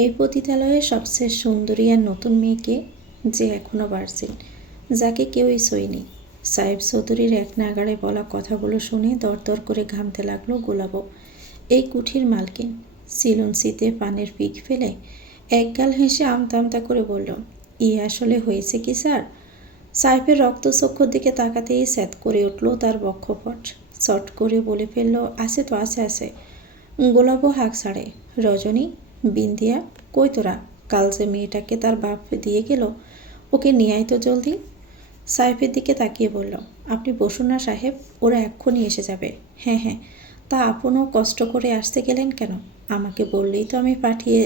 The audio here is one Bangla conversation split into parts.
এই পতিতালয়ের সবচেয়ে সুন্দরী আর নতুন মেয়েকে, যে এখনও ভার্জিন, যাকে কেউই ছোঁয়নি। সাহেব চৌধুরীর এক নাগাড়ে বলা কথাগুলো শুনে দরদর করে ঘামতে লাগলো গোলাপও। এই কুঠির মালকিন সিলুনসিতে পানের পিক ফেলে একগাল হেসে আমতা আমতা করে বলল, আসলে হয়েছে কি স্যার? সাহেবের রক্তচক্ষুর দিকে তাকাতেই স্যাত করে উঠল তার বক্ষপট। চট করে বলে ফেলল, আছে তো, আছে। গোলাপও হাঁক ছাড়ে, রজনী, বিন্দিয়া, কই তোরা? কাল যে মেয়েটাকে তার বাপ দিয়ে গেল, ওকে নিয়ে আয় তো জলদি। সাহেবের দিকে তাকিয়ে বলল, আপনি বসুন না সাহেব, ওরা এক্ষুনি এসে যাবে। হ্যাঁ, তা আপনিও কষ্ট করে আসতে গেলেন কেন? আমাকে বললেই তো আমি পাঠিয়ে।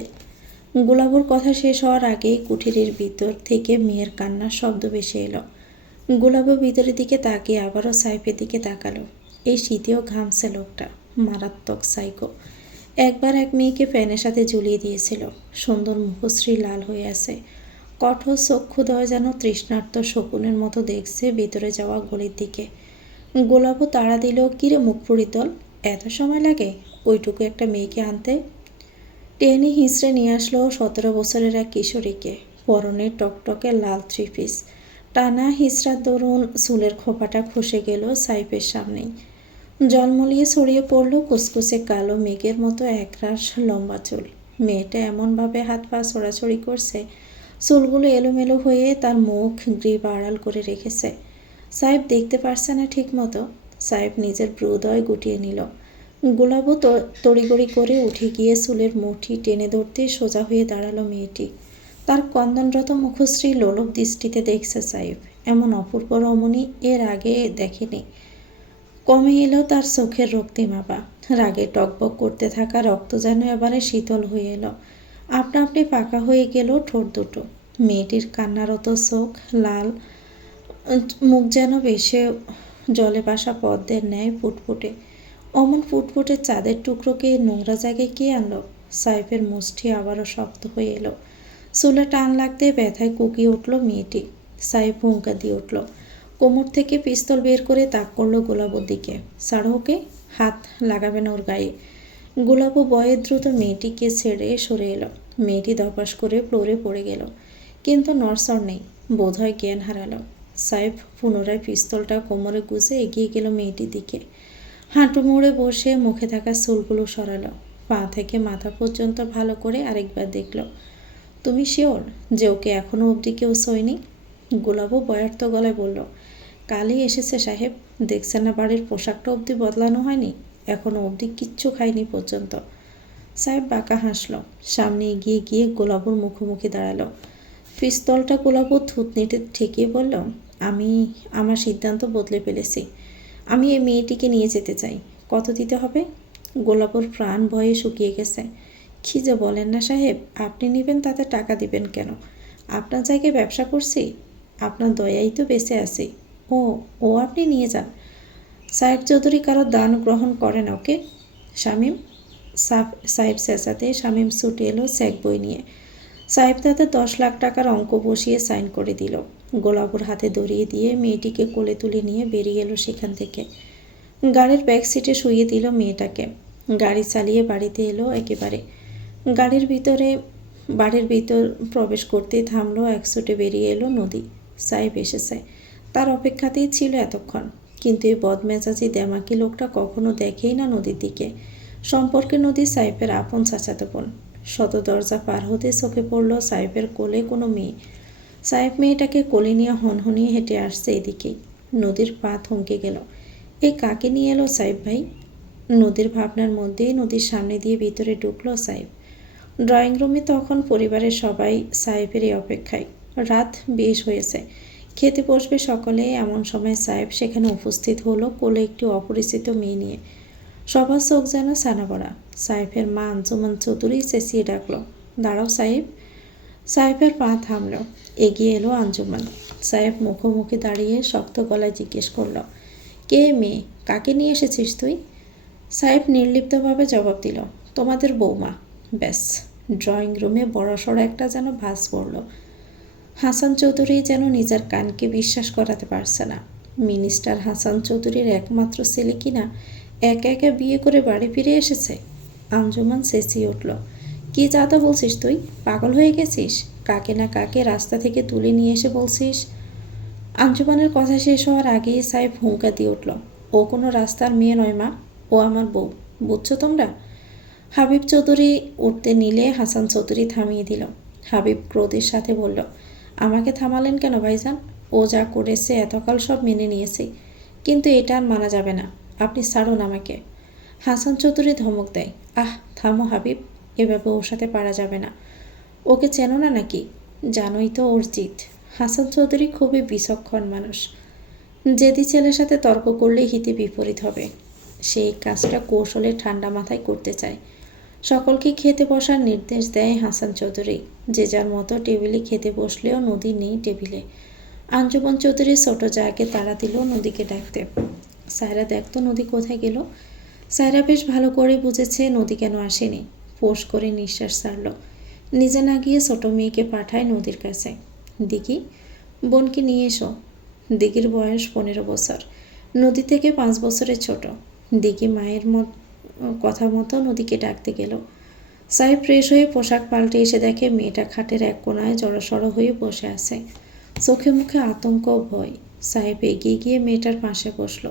গোলাপর কথা শেষ হওয়ার আগেই কুঠিরের ভিতর থেকে মেয়ের কান্নার শব্দ ভেসে এলো। গোলাপও ভিতরের দিকে তাকিয়ে আবারও সাহেবের দিকে তাকালো। এই শীতেও ঘামছে লোকটা, মারাত্মক সাইকো। একবার এক মেয়েকে ফ্যানের সাথে ঝুলিয়ে দিয়েছিল। সুন্দর মুখশ্রী লাল হয়ে আছে, কঠোর চক্ষুদয় যেন তৃষ্ণার্ত শকুনের মতো দেখছে ভিতরে যাওয়া গলির দিকে। গোলাপও তাড়া দিল, কিরে মুখ পরিতল, এত সময় লাগে ওইটুকু একটা মেয়েকে আনতে? টেনে হিঁচড়ে নিয়ে আসলো 17 বছরের এক কিশোরীকে। পরনে টকটকে লাল থ্রি পিস, টানা হিঁচড়ার দরুন চুলের খোপাটা খসে গেল সাইফের সামনেই। জলমলিয়ে ছড়িয়ে পড়ল কুচকুচে কালো মেঘের মতো একরাশ লম্বা চুল। মেয়েটা এমনভাবে হাত পা ছড়াছড়ি করছে, চুলগুলো এলোমেলো হয়ে তার মুখ গ্রীব আড়াল করে রেখেছে। সাহেব দেখতে পারছে না ঠিক মতো। সাহেব নিজের ব্রুদয় গুটিয়ে নিল। গোলাপও তড়িগড়ি করে উঠে গিয়ে চুলের মুঠি টেনে ধরতে সোজা হয়ে দাঁড়ালো মেয়েটি। তার ক্রন্দনরত মুখশ্রী লোলক দৃষ্টিতে দেখছে সাহেব। এমন অপূর্ব রমণী এর আগে দেখেনি। কমে এলো তার চোখের রক্তিমাপা। রাগে টকবক করতে থাকা রক্ত যেন এবারে শীতল হয়ে এলো। আপনা আপনি পাকা হয়ে গেল ঠোঁট দুটো। মেয়েটির কান্নারত চোখ লাল, মুখ যেন বেশে জলে ভাসা পদ্মের ন্যায় ফুটফুটে। অমন ফুটফুটে চাঁদের টুকরোকে নোংরা জায়গায় কে আনলো? সাইফের মুষ্টি আবারও শক্ত হয়ে এলো। চুলে টান লাগতে ব্যথায় কুকিয়ে উঠল মেয়েটি। সাইফ হুঙ্কা দিয়ে উঠল। কোমর থেকে পিস্তল বের করে তাক করলো গোলাপর দিকে। ছাড়ো ওকে, হাত লাগাবে না ওর গায়ে। গোলাপও বয়ে দ্রুত মেয়েটিকে ছেড়ে সরে এলো। মেয়েটি ধপাস করে ফ্লোরে পড়ে গেল, কিন্তু নড়চড় নেই, বোধহয় জ্ঞান হারালো। সাইফ পুনরায় পিস্তলটা কোমরে গুজে এগিয়ে গেল মেয়েটির দিকে। হাঁটু মুড়ে বসে মুখে থাকা চুলগুলো সরালো। পা থেকে মাথা পর্যন্ত ভালো করে আরেকবার দেখল। তুমি শিওর যে ওকে এখনও অবধি কেউ ছোঁয়নি? গোলাপও বয়ার্ত গলায় বলল, কালই এসেছে সাহেব, দেখছেন না বাড়ির পোশাকটা অবধি বদলানো হয়নি, এখনও অবধি কিচ্ছু খায়নি পর্যন্ত। সাহেব বাঁকা হাসল। সামনে এগিয়ে গিয়ে গোলাপর মুখোমুখি দাঁড়ালো। পিস্তলটা গোলাপর থুতনিতে ঠেকিয়ে বলল, আমি আমার সিদ্ধান্ত বদলে ফেলেছি। আমি এই মেয়েটিকে নিয়ে যেতে চাই। কত দিতে হবে? গোলাপর প্রাণ ভয়ে শুকিয়ে গেছে। কি যে বলেন না সাহেব, আপনি নেবেন তাতে টাকা দিবেন কেন? আপনার জায়গায় ব্যবসা করছি, আপনার দয়াই তো বেঁচে আছি। ও আপনি নিয়ে যান। সাহেব চৌধুরী কারো দান গ্রহণ করেন ওকে। শামীম, সাহেব চেঁচাতে শামীম ছুটে এলো চেক বই নিয়ে। সাহেব তাতে 10 লাখ টাকার অঙ্ক বসিয়ে সাইন করে দিল। গোলাপুর হাতে ধরিয়ে দিয়ে মেয়েটিকে কোলে তুলে নিয়ে বেরিয়ে এলো সেখান থেকে। গাড়ির ব্যাক সিটে শুইয়ে দিল মেয়েটাকে। গাড়ি চালিয়ে বাড়িতে এলো একেবারে। বাড়ির ভিতর প্রবেশ করতেই থামলো, এক ছুটে বেরিয়ে এলো নদী। সাহেব এসেছে, তার অপেক্ষাতেই ছিল এতক্ষণ। কিন্তু এই বদমেজাজি দেমাকি লোকটা কখনো দেখেই না নদীর দিকে। সম্পর্কে নদী সাহেবের আপন চাচাতো বোন। শত দরজা পার হতে চোখে পড়ল সাহেবের কোলে কোনো মেয়ে। সাহেব মেয়েটাকে কোলে নিয়ে হনহনিয়ে হেঁটে আসছে এদিকেই। নদীর পা থমকে গেল। এ কাকে নিয়ে এলো সাহেব ভাই? নদীর ভাবনার মধ্যেই নদীর সামনে দিয়ে ভিতরে ঢুকলো সাহেব। ড্রয়িং রুমে তখন পরিবারের সবাই সাহেবের এই অপেক্ষায়। রাত বেশ হয়েছে, খেতে বসবে সকলে। এমন সময় সাহেব সেখানে উপস্থিত হলো কোলে একটি অপরিচিত মেয়ে নিয়ে। সবার চোখ যেন ছানাবড়া। সাহেবের মা আঞ্জুমান চৌধুরী চেঁচিয়ে ডাকল, দাঁড়াও সাহেব। সাহেবের পা থামল। এগিয়ে এলো আঞ্জুমান। সাহেব মুখোমুখি দাঁড়িয়ে শক্ত গলায় জিজ্ঞেস করল, কে মেয়ে? কাকে নিয়ে এসেছিস তুই? সাহেব নির্লিপ্তভাবে জবাব দিল, তোমাদের বৌমা। ব্যাস, ড্রয়িং রুমে বড়সড় একটা যেন ভাস পড়ল। হাসান চৌধুরী যেন নিজের কানকে বিশ্বাস করাতে পারছে না। মিনিস্টার হাসান চৌধুরীর একমাত্র ছেলে কিনা একা একা বিয়ে করে বাড়ি ফিরে এসেছে। আঞ্জুমান চেঁচিয়ে উঠল, কি যাতা বলছিস তুই? পাগল হয়ে গেছিস? কাকে না কাকে রাস্তা থেকে তুলে নিয়ে এসে বলছিস। আঞ্জুমানের কথা শেষ হওয়ার আগেই সাইফ হুঙ্কা দিয়ে উঠল, ও কোনো রাস্তার মেয়ে নয় মা, ও আমার বউ, বুঝছো তোমরা? হাবিব চৌধুরী উঠতে নিলে হাসান চৌধুরী থামিয়ে দিল। হাবিব ক্রোধের সাথে বলল, আমাকে থামালেন কেন ভাইজান? ও যা করেছে এতকাল সব মেনে নিয়েছি, কিন্তু এটা আর মানা যাবে না। আপনি ছাড়ুন আমাকে। হাসান চৌধুরী ধমক দেয়, আহ থামো হাবিব, এভাবে ওর সাথে পারা যাবে না। ওকে চেনো না নাকি? জানোই তো ওর জিত। হাসান চৌধুরী খুবই বিচক্ষণ মানুষ। জেদি ছেলের সাথে তর্ক করলে হিতে বিপরীত হবে। সেই কাজটা কৌশলে ঠান্ডা মাথায় করতে চায়। সকলকে খেতে বসার নির্দেশ দেয় হাসান চৌধুরী। যে যার মতো টেবিলে খেতে বসলেও নদী নেই টেবিলে। আঞ্জুমান চৌধুরী ছোট জায়গাকে তাড়া দিল নদীকে ডাকতে। সায়রা দেখতো নদী কোথায় গেল। সায়রা বেশ ভালো করে বুঝেছে নদী কেন আসেনি। ফোঁস করে নিঃশ্বাস ছাড়ল। নিজে না গিয়ে ছোট মেয়েকে পাঠায় নদীর কাছে। দিঘি, বোনকে নিয়ে এসো। দিঘির বয়স 15 বছর, নদী থেকে 5 বছরের ছোট। দিঘি মায়ের কথা মতো নদীকে ডাকতে গেল। সাহেব ফ্রেশ হয়ে পোশাক পাল্টে এসে দেখে মেয়েটা খাটের এক কোনায় জড়সড় হয়ে বসে আছে। চোখে মুখে আতঙ্ক ভয়। সাহেব এগিয়ে গিয়ে মেয়েটার পাশে বসল।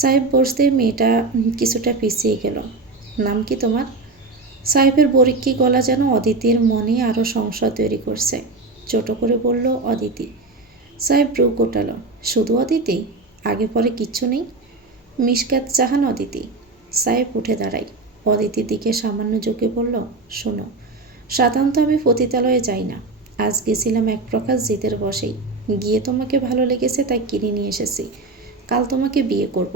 সাহেব বসতে মেয়েটা কিছুটা পিছিয়ে গেল। নাম কি তোমার? সাহেবের বরিক্কি গলা যেন অদিতির মনে আরও সংশয় তৈরি করছে। ছোট করে বলল, অদিতি। সাহেব ব্রু গোটাল, শুধু অদিতি? আগে পরে কিচ্ছু নেই? মিশকাত জাহান অদিতি। সাহেব উঠে দাঁড়াই। অদিতির দিকে সামান্য ঝুঁকে বলল, শোনো, সাধারণত আমি পতিতালয়ে যাই না। আজ গেছিলাম এক প্রকার জিদের বসেই। গিয়ে তোমাকে ভালো লেগেছে তাই কিনে নিয়ে এসেছি। কাল তোমাকে বিয়ে করব।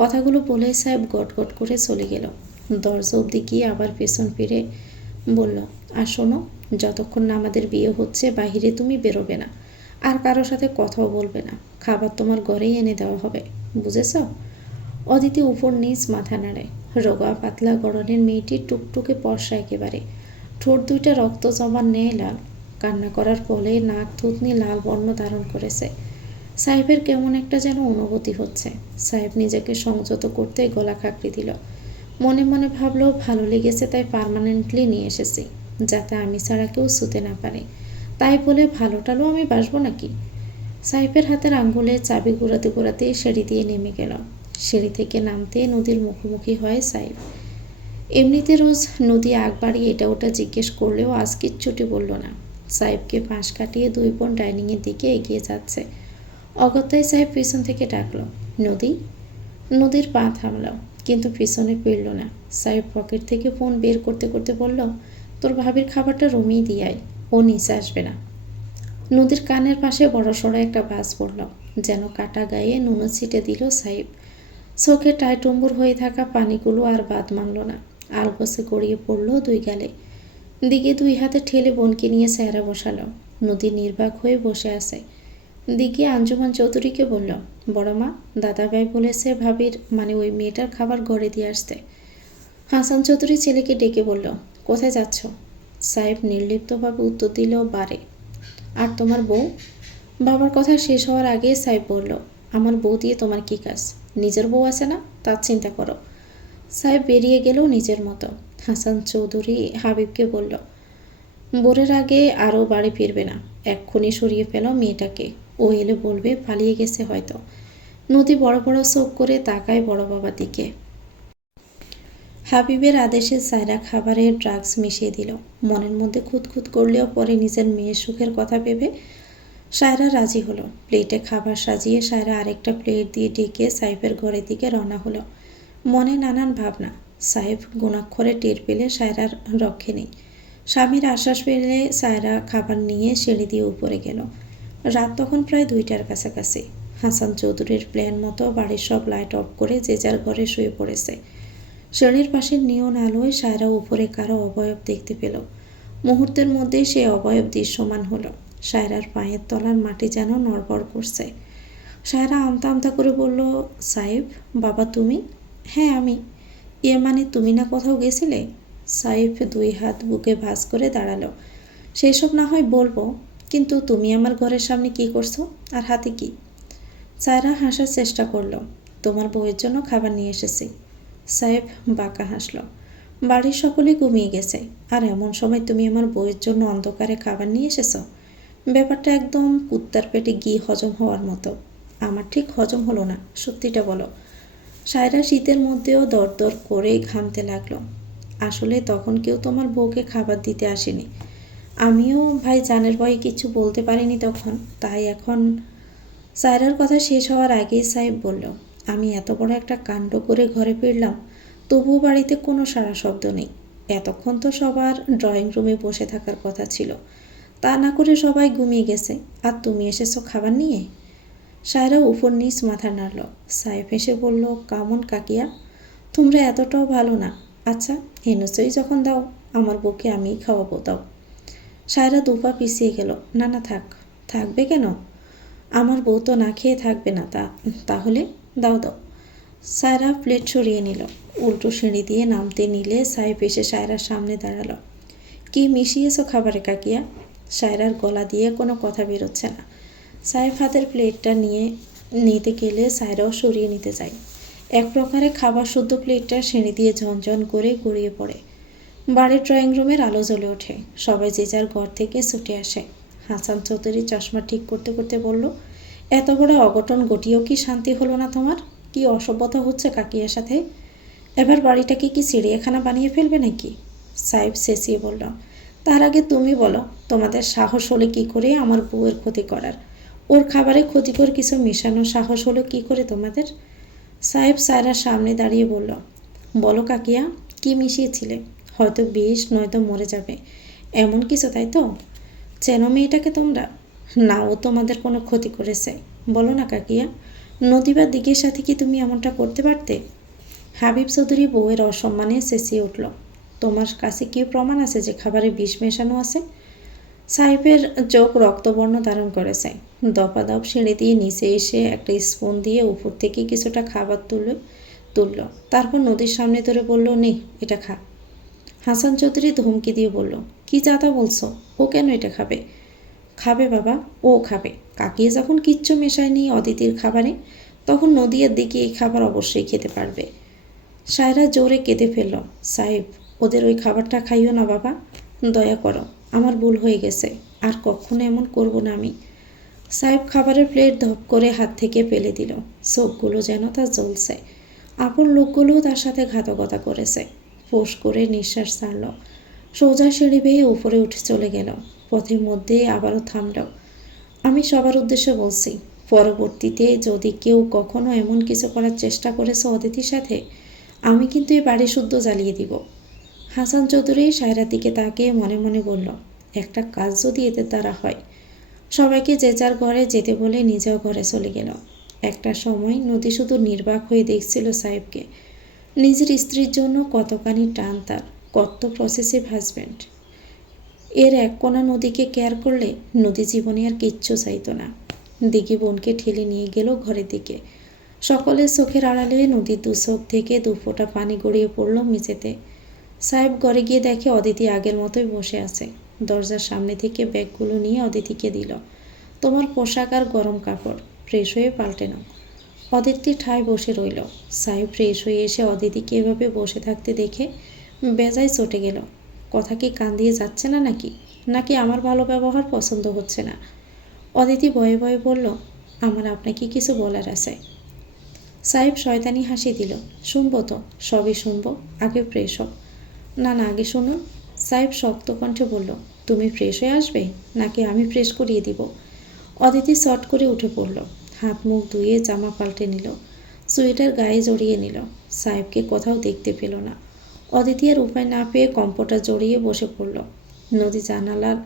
কথাগুলো বলে সাহেব গটগট করে চলে গেল। দরজা অবধি গিয়ে আবার পেছন ফিরে বলল, আর শোনো, যতক্ষণ না আমাদের বিয়ে হচ্ছে বাহিরে তুমি বেরোবে না, আর কারোর সাথে কথাও বলবে না। খাবার তোমার ঘরেই এনে দেওয়া হবে, বুঝেছ? অদিতি উপর নিচ মাথা নাড়ে। রোগা পাতলা গড়নের মেয়েটি টুকটুকে পর্সা একেবারে। ঠোঁট দুইটা রক্ত জমার ন্যায় লাল। কান্না করার ফলে নাক থুতনি লাল বর্ণ ধারণ করেছে। সাহেবের কেমন একটা যেন অনুভূতি হচ্ছে। সাহেব নিজেকে সংযত করতে গলা খাকড়ি দিল। মনে মনে ভাবলো, ভালো লেগেছে তাই পার্মানেন্টলি নিয়ে এসেছি, যাতে আমি ছাড়া কেউ ছুতে না পারে। তাই বলে ভালো টালো আমি বাসবো নাকি? সাহেবের হাতের আঙ্গুলে চাবি ঘোরাতে ঘোরাতে সিঁড়ি দিয়ে নেমে গেল। সিঁড়ি থেকে নামতে নদীর মুখোমুখি হয় সাহেব। এমনিতে রোজ নদী আগ বাড়িয়ে এটা ওটা জিজ্ঞেস করলেও আজ কিচ্ছুটি বলল না। সাহেবকে পাশ কাটিয়ে দুই বোন ডাইনিংয়ের দিকে এগিয়ে যাচ্ছে। অগত্যায় সাহেব পিছন থেকে ডাকল, নদী। নদীর পা থামল, কিন্তু পিছনে ফিরল না। সাহেব পকেট থেকে ফোন বের করতে করতে বলল, তোর ভাবির খাবারটা রুমেই দিয়ে আয়, ও নিচে আসবে না। নদীর কানের পাশে বড় সড়ো একটা বাস পড়ল, যেন কাটা গায়ে নুনো ছিটে দিল সাহেব। চোখে টাইটম্বুর হয়ে থাকা পানিগুলো আর বাদ মানল না। আলগোছে গড়িয়ে পড়ল দুই গালে। দিকে দুই হাতে ঠেলে বোনকে নিয়ে চেহারা বসালো। নদী নির্বাক হয়ে বসে আছে। দিকে আঞ্জুমান চৌধুরীকে বলল, বড় মা, দাদাভাই বলেছে ভাবির মানে ওই মেয়েটার খাবার ঘরে দিয়ে আসতে। হাসান চৌধুরী ছেলেকে ডেকে বলল, কোথায় যাচ্ছ? সাহেব নির্লিপ্তভাবে উত্তর দিল, বারে। আর তোমার বউ? বাবার কথা শেষ হওয়ার আগে সাহেব বলল, আমার বউ দিয়ে তোমার কী কাজ? নিজের বউ আছে না, তার চিন্তা করো। সাহেব বেরিয়ে গেল নিজের মতো। হাসান চৌধুরী হাবিবকে বলল, বোরের আগে আরও বাড়ি ফিরবে না, এক্ষুনি সরিয়ে ফেলো মেয়েটাকে। ও এলে বলবে পালিয়ে গেছে হয়তো। নদী বড় বড় চোখ করে তাকায় বড় বাবার দিকে। হাবিবের আদেশে সায়রা খাবারে ড্রাগস মিশিয়ে দিল। মনের মধ্যে খুঁতখুত করলেও পরে নিজের মেয়ের সুখের কথা ভেবে সায়রা রাজি হলো। প্লেটে খাবার সাজিয়ে সায়রা আরেকটা প্লেট দিয়ে ডেকে সাহেবের ঘরের দিকে রওনা হলো। মনে নানান ভাবনা। সাহেব গুণাক্ষরে টের পেলে সায়রার রক্ষে নেই। স্বামীর আশ্বাস পেলে সায়রা খাবার নিয়ে সিঁড়ি দিয়ে উপরে গেল। রাত তখন প্রায় 2টার কাছাকাছি। হাসান চৌধুরীর প্ল্যান মতো বাড়ির সব লাইট অফ করে যে যার ঘরে শুয়ে পড়েছে। সিঁড়ির পাশের নিয়ন আলোয় সায়রা উপরে কারো অবয়ব দেখতে পেল। মুহূর্তের মধ্যেই সে অবয়ব দৃশ্যমান হলো। সায়রার পায়ের তলার মাটি যেন নড়বড় করছে। সায়রা আমতা আমতা করে বলল, সাহেব, বাবা তুমি? হ্যাঁ আমি। ইয়ে মানে তুমি না কোথাও গেছিলে? সাহেব 2 হাত বুকে ভাঁজ করে দাঁড়ালো। সেসব না হয় বলবো, কিন্তু তুমি আমার ঘরের সামনে কি করছো, আর হাতে কি? সায়রা হাসার চেষ্টা করলো। তোমার বউয়ের জন্য খাবার নিয়ে এসেছি। সাহেব বাঁকা হাসল। বাড়ির সকলে ঘুমিয়ে গেছে, আর এমন সময় তুমি আমার বউয়ের জন্য অন্ধকারে খাবার নিয়ে এসেছো। ব্যাপারটা একদম কুত্তার পেটে ঘি হজম হওয়ার মতো। আমার ঠিক হজম হলো না, সত্যিটা বলো। সায়রা শীতের মধ্যেও দরদর করে ঘামতে লাগলো। আসলে তখন কেউ তোমার বউকে খাবার দিতে আসেনি। আমিও ভাই জানের ভয়ে কিছু বলতে পারিনি তখন, তাই এখন। সায়রার কথা শেষ হওয়ার আগেই সাহেব বলল, আমি এত বড় একটা কাণ্ড করে ঘরে ফিরলাম, তবুও বাড়িতে কোনো সাড়া শব্দ নেই। এতক্ষণ তো সবার ড্রয়িং রুমে বসে থাকার কথা ছিল, তা না করে সবাই ঘুমিয়ে গেছে, আর তুমি এসেছো খাবার নিয়ে। সায়রা উপর নিচ মাথা নাড়ল। সাহেব এসে বলল, কামন কাকিয়া, তোমরা এতটাও ভালো না। আচ্ছা, এনেছই যখন দাও, আমার বউকে আমিই খাওয়াবো, দাও। সায়রা দুপা পিছিয়ে গেল। না না, থাক। থাকবে কেন? আমার বউ তো না খেয়ে থাকবে না, তাহলে দাও দাও। সায়রা প্লেট সরিয়ে নিল। উল্টো সিঁড়ি দিয়ে নামতে নিলে সাহেব এসে সায়রার সামনে দাঁড়ালো। কি মিশিয়েছো খাবারে কাকিয়া? সায়রার গলা দিয়ে কোনো কথা বেরোচ্ছে না। সাহেব হাতের প্লেটটা নিতে গেলে সায়রাও সরিয়ে নিতে যায়। এক প্রকারে খাবার শুদ্ধ প্লেটটা সিঁড়ি দিয়ে ঝনঝন করে গড়িয়ে পড়ে। বাড়ির ড্রয়িং রুমের আলো জ্বলে ওঠে। সবাই যে যার ঘর থেকে ছুটে আসে। হাসান চৌধুরী চশমা ঠিক করতে করতে বলল, এত বড় অঘটন ঘটিয়েও কি শান্তি হলো না তোমার? কি অসভ্যতা হচ্ছে কাকিয়ার সাথে। এবার বাড়িটাকে কি চিড়িয়াখানা বানিয়ে ফেলবে নাকি? সাহেব চেঁচিয়ে বলল, তার আগে তুমি বলো, তোমাদের সাহস হলে কি করে আমার বউয়ের ক্ষতি করার? ওর খাবারে ক্ষতিকর কিছু মেশানোর সাহস হলো কি করে তোমাদের? সাহেব সায়রার সামনে দাঁড়িয়ে বলল, বলো কাকিয়া, কি মিশিয়েছিলে? হয়তো বিষ, নয়তো মরে যাবে, এমন কিছু, তাই তো? চেনো মেয়েটাকে তোমরা? না, ও তোমাদের কোনো ক্ষতি করেছে? বলো না কাকিয়া, নদী বা দিঘির সাথে কি তুমি এমনটা করতে পারতে? হাবিব চৌধুরী বউয়ের অসম্মানে চেঁচিয়ে উঠল, তোমার কাছে কি প্রমাণ আছে যে খাবারে বিষ মেশানো আছে? সাহেবের চোখ রক্তবর্ণ ধারণ করেছে। দপাদপ সিঁড়ি দিয়ে নিচে এসে একটা স্পুন দিয়ে উপর থেকে কিছুটা খাবার তুলল। তারপর নদীর সামনে ধরে বলল, নে এটা খা। হাসান চৌধুরী ধমকি দিয়ে বলল, কি যাতা বলছো? ও কেন এটা খাবে? খাবে বাবা, ও খাবে। কাকিয়ে যখন কিচ্ছু মেশায়নি অদিতির খাবারে, তখন নদীর দিকে এই খাবার অবশ্যই খেতে পারবে। সায়রা জোরে কেঁদে ফেলল। সাহেব, ওদের ওই খাবারটা খাইও না বাবা, দয়া করো, আমার ভুল হয়ে গেছে, আর কখনো এমন করব না আমি। সাহেব খাবারের প্লেট ধপ করে হাত থেকে ফেলে দিল। চোখগুলো যেন তার জ্বলছে। আপন লোকগুলোও তার সাথে ঘাতকতা করেছে। ফোঁস করে নিঃশ্বাস ছাড়ল। সোজা সিঁড়ি বেয়ে উপরে উঠে চলে গেল। পথের মধ্যে আবারও থামল। আমি সবার উদ্দেশ্যে বলছি, পরবর্তীতে যদি কেউ কখনো এমন কিছু করার চেষ্টা করেছে অদিতির সাথে, আমি কিন্তু এই বাড়ি শুদ্ধ জ্বালিয়ে দিব। হাসান চৌধুরী সায়রার দিকে তাকিয়ে মনে মনে বলল, একটা কাজ যদি এদের দ্বারা হয়। সবাইকে যে যার ঘরে যেতে বলে নিজেও ঘরে চলে গেল। একটা সময় নদী শুধু নির্বাক হয়ে দেখছিল সাহেবকে। নিজের স্ত্রীর জন্য কতখানি টান তার, কত পসেসিভ হাজব্যান্ড। এর এক কোণা নদীকে কেয়ার করলে নদী জীবনে আর কিচ্ছু চাইতো না। দিঘি বোনকে ঠেলে নিয়ে গেল ঘরের দিকে। সকলের চোখের আড়ালে নদীর দু চোখ থেকে দু ফোঁটা পানি গড়িয়ে পড়ল মেঝেতে। সাহেব ঘরে গিয়ে দেখে অদিতি আগের মতোই বসে আছে। দরজার সামনে থেকে ব্যাগগুলো নিয়ে অদিতিকে দিল। তোমার পোশাক আর গরম কাপড়, ফ্রেশ হয়ে পাল্টে নাও। অদিতি ঠায় বসে রইল। সাহেব ফ্রেশ হয়ে এসে অদিতিকে এভাবে বসে থাকতে দেখে বেজায় চটে গেল। কথা কি কান দিয়ে যাচ্ছে না নাকি? নাকি আমার ভালো ব্যবহার পছন্দ হচ্ছে না? অদিতি ভয়ে ভয়ে বলল, আমার আপনাকে কিছু বলার আছে। সাহেব শয়তানি হাসি দিল, শুনবো তো, সবই শুনবো, আগে ফ্রেশ হও। না না, আগে শুনুন। সাহেব শক্ত কণ্ঠে বলল, তুমি ফ্রেশ হয়ে আসবে নাকি আমি ফ্রেশ করিয়ে দিব? অদিতি চট করে উঠে পড়ল। হাত মুখ ধুয়ে জামা পাল্টে নিল। সোয়েটার গায়ে জড়িয়ে নিল। সাহেবকে কোথাও দেখতে পেল না। অদিতি আর উপায় না পেয়ে কম্পটা জড়িয়ে বসে পড়ল। নদী জানালার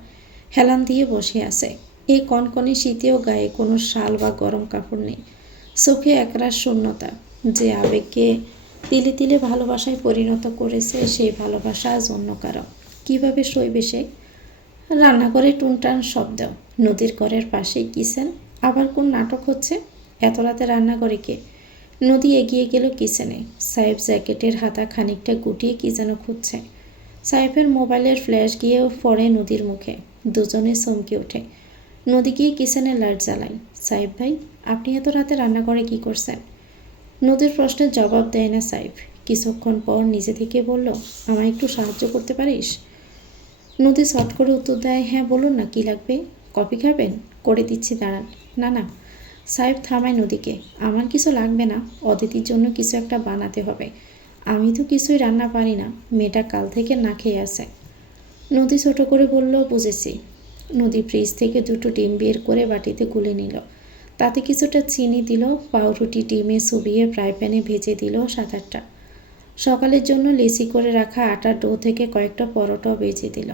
হেলান দিয়ে বসে আছে। এই কনকনে শীতেও গায়ে কোনো শাল বা গরম কাপড় নেই। চোখে একরাশ শূন্যতা। যে আবেগকে তিলে তিলে ভালোবাসায় পরিণত করেছে, সেই ভালোবাসা আজ অন্য কারো। কীভাবে সইবে সে? রান্নাঘরে টুনটান শব্দ। নদীর ঘরের পাশেই কিচেন। আবার কোন নাটক হচ্ছে? এত রাতে রান্নাঘরে কে? নদী এগিয়ে গেল কিচেনে। সাহেব জ্যাকেটের হাতা খানিকটা গুটিয়ে কি যেন খুঁজছে। সাহেবের মোবাইলের ফ্ল্যাশ গিয়ে পড়ে নদীর মুখে। দুজনে চমকে ওঠে। নদী গিয়ে কিচেনের লাইট জ্বালায়। সাহেব ভাই, আপনি এত রাতে রান্নাঘরে কি করছেন? নদীর প্রশ্নের জবাব দেয় না সাহেব। কিছুক্ষণ পর নিজে থেকে বলল, আমায় একটু সাহায্য করতে পারিস? নদী শট করে উত্তর দেয়, হ্যাঁ বলুন না, কী লাগবে? কফি খাবেন? করে দিচ্ছি, দাঁড়ান। না না, সাহেব থামায় নদীকে। আমার কিছু লাগবে না, অদিতির জন্য কিছু একটা বানাতে হবে। আমি তো কিছুই রান্না পারি না, মেয়েটা কাল থেকে না খেয়ে আছে। নদী ছোট করে বলল, বুঝেছি। নদী ফ্রিজ থেকে দুটো ডিম বের করে বাটিতে গুলে নিল। তাতে কিছুটা চিনি দিল, পাউরুটি ডিমে চুবিয়ে ফ্রাই প্যানে ভেজে দিল 7-8টা। সকালের জন্য লেসি করে রাখা আটার ডো থেকে কয়েকটা পরোটাও ভেজে দিল।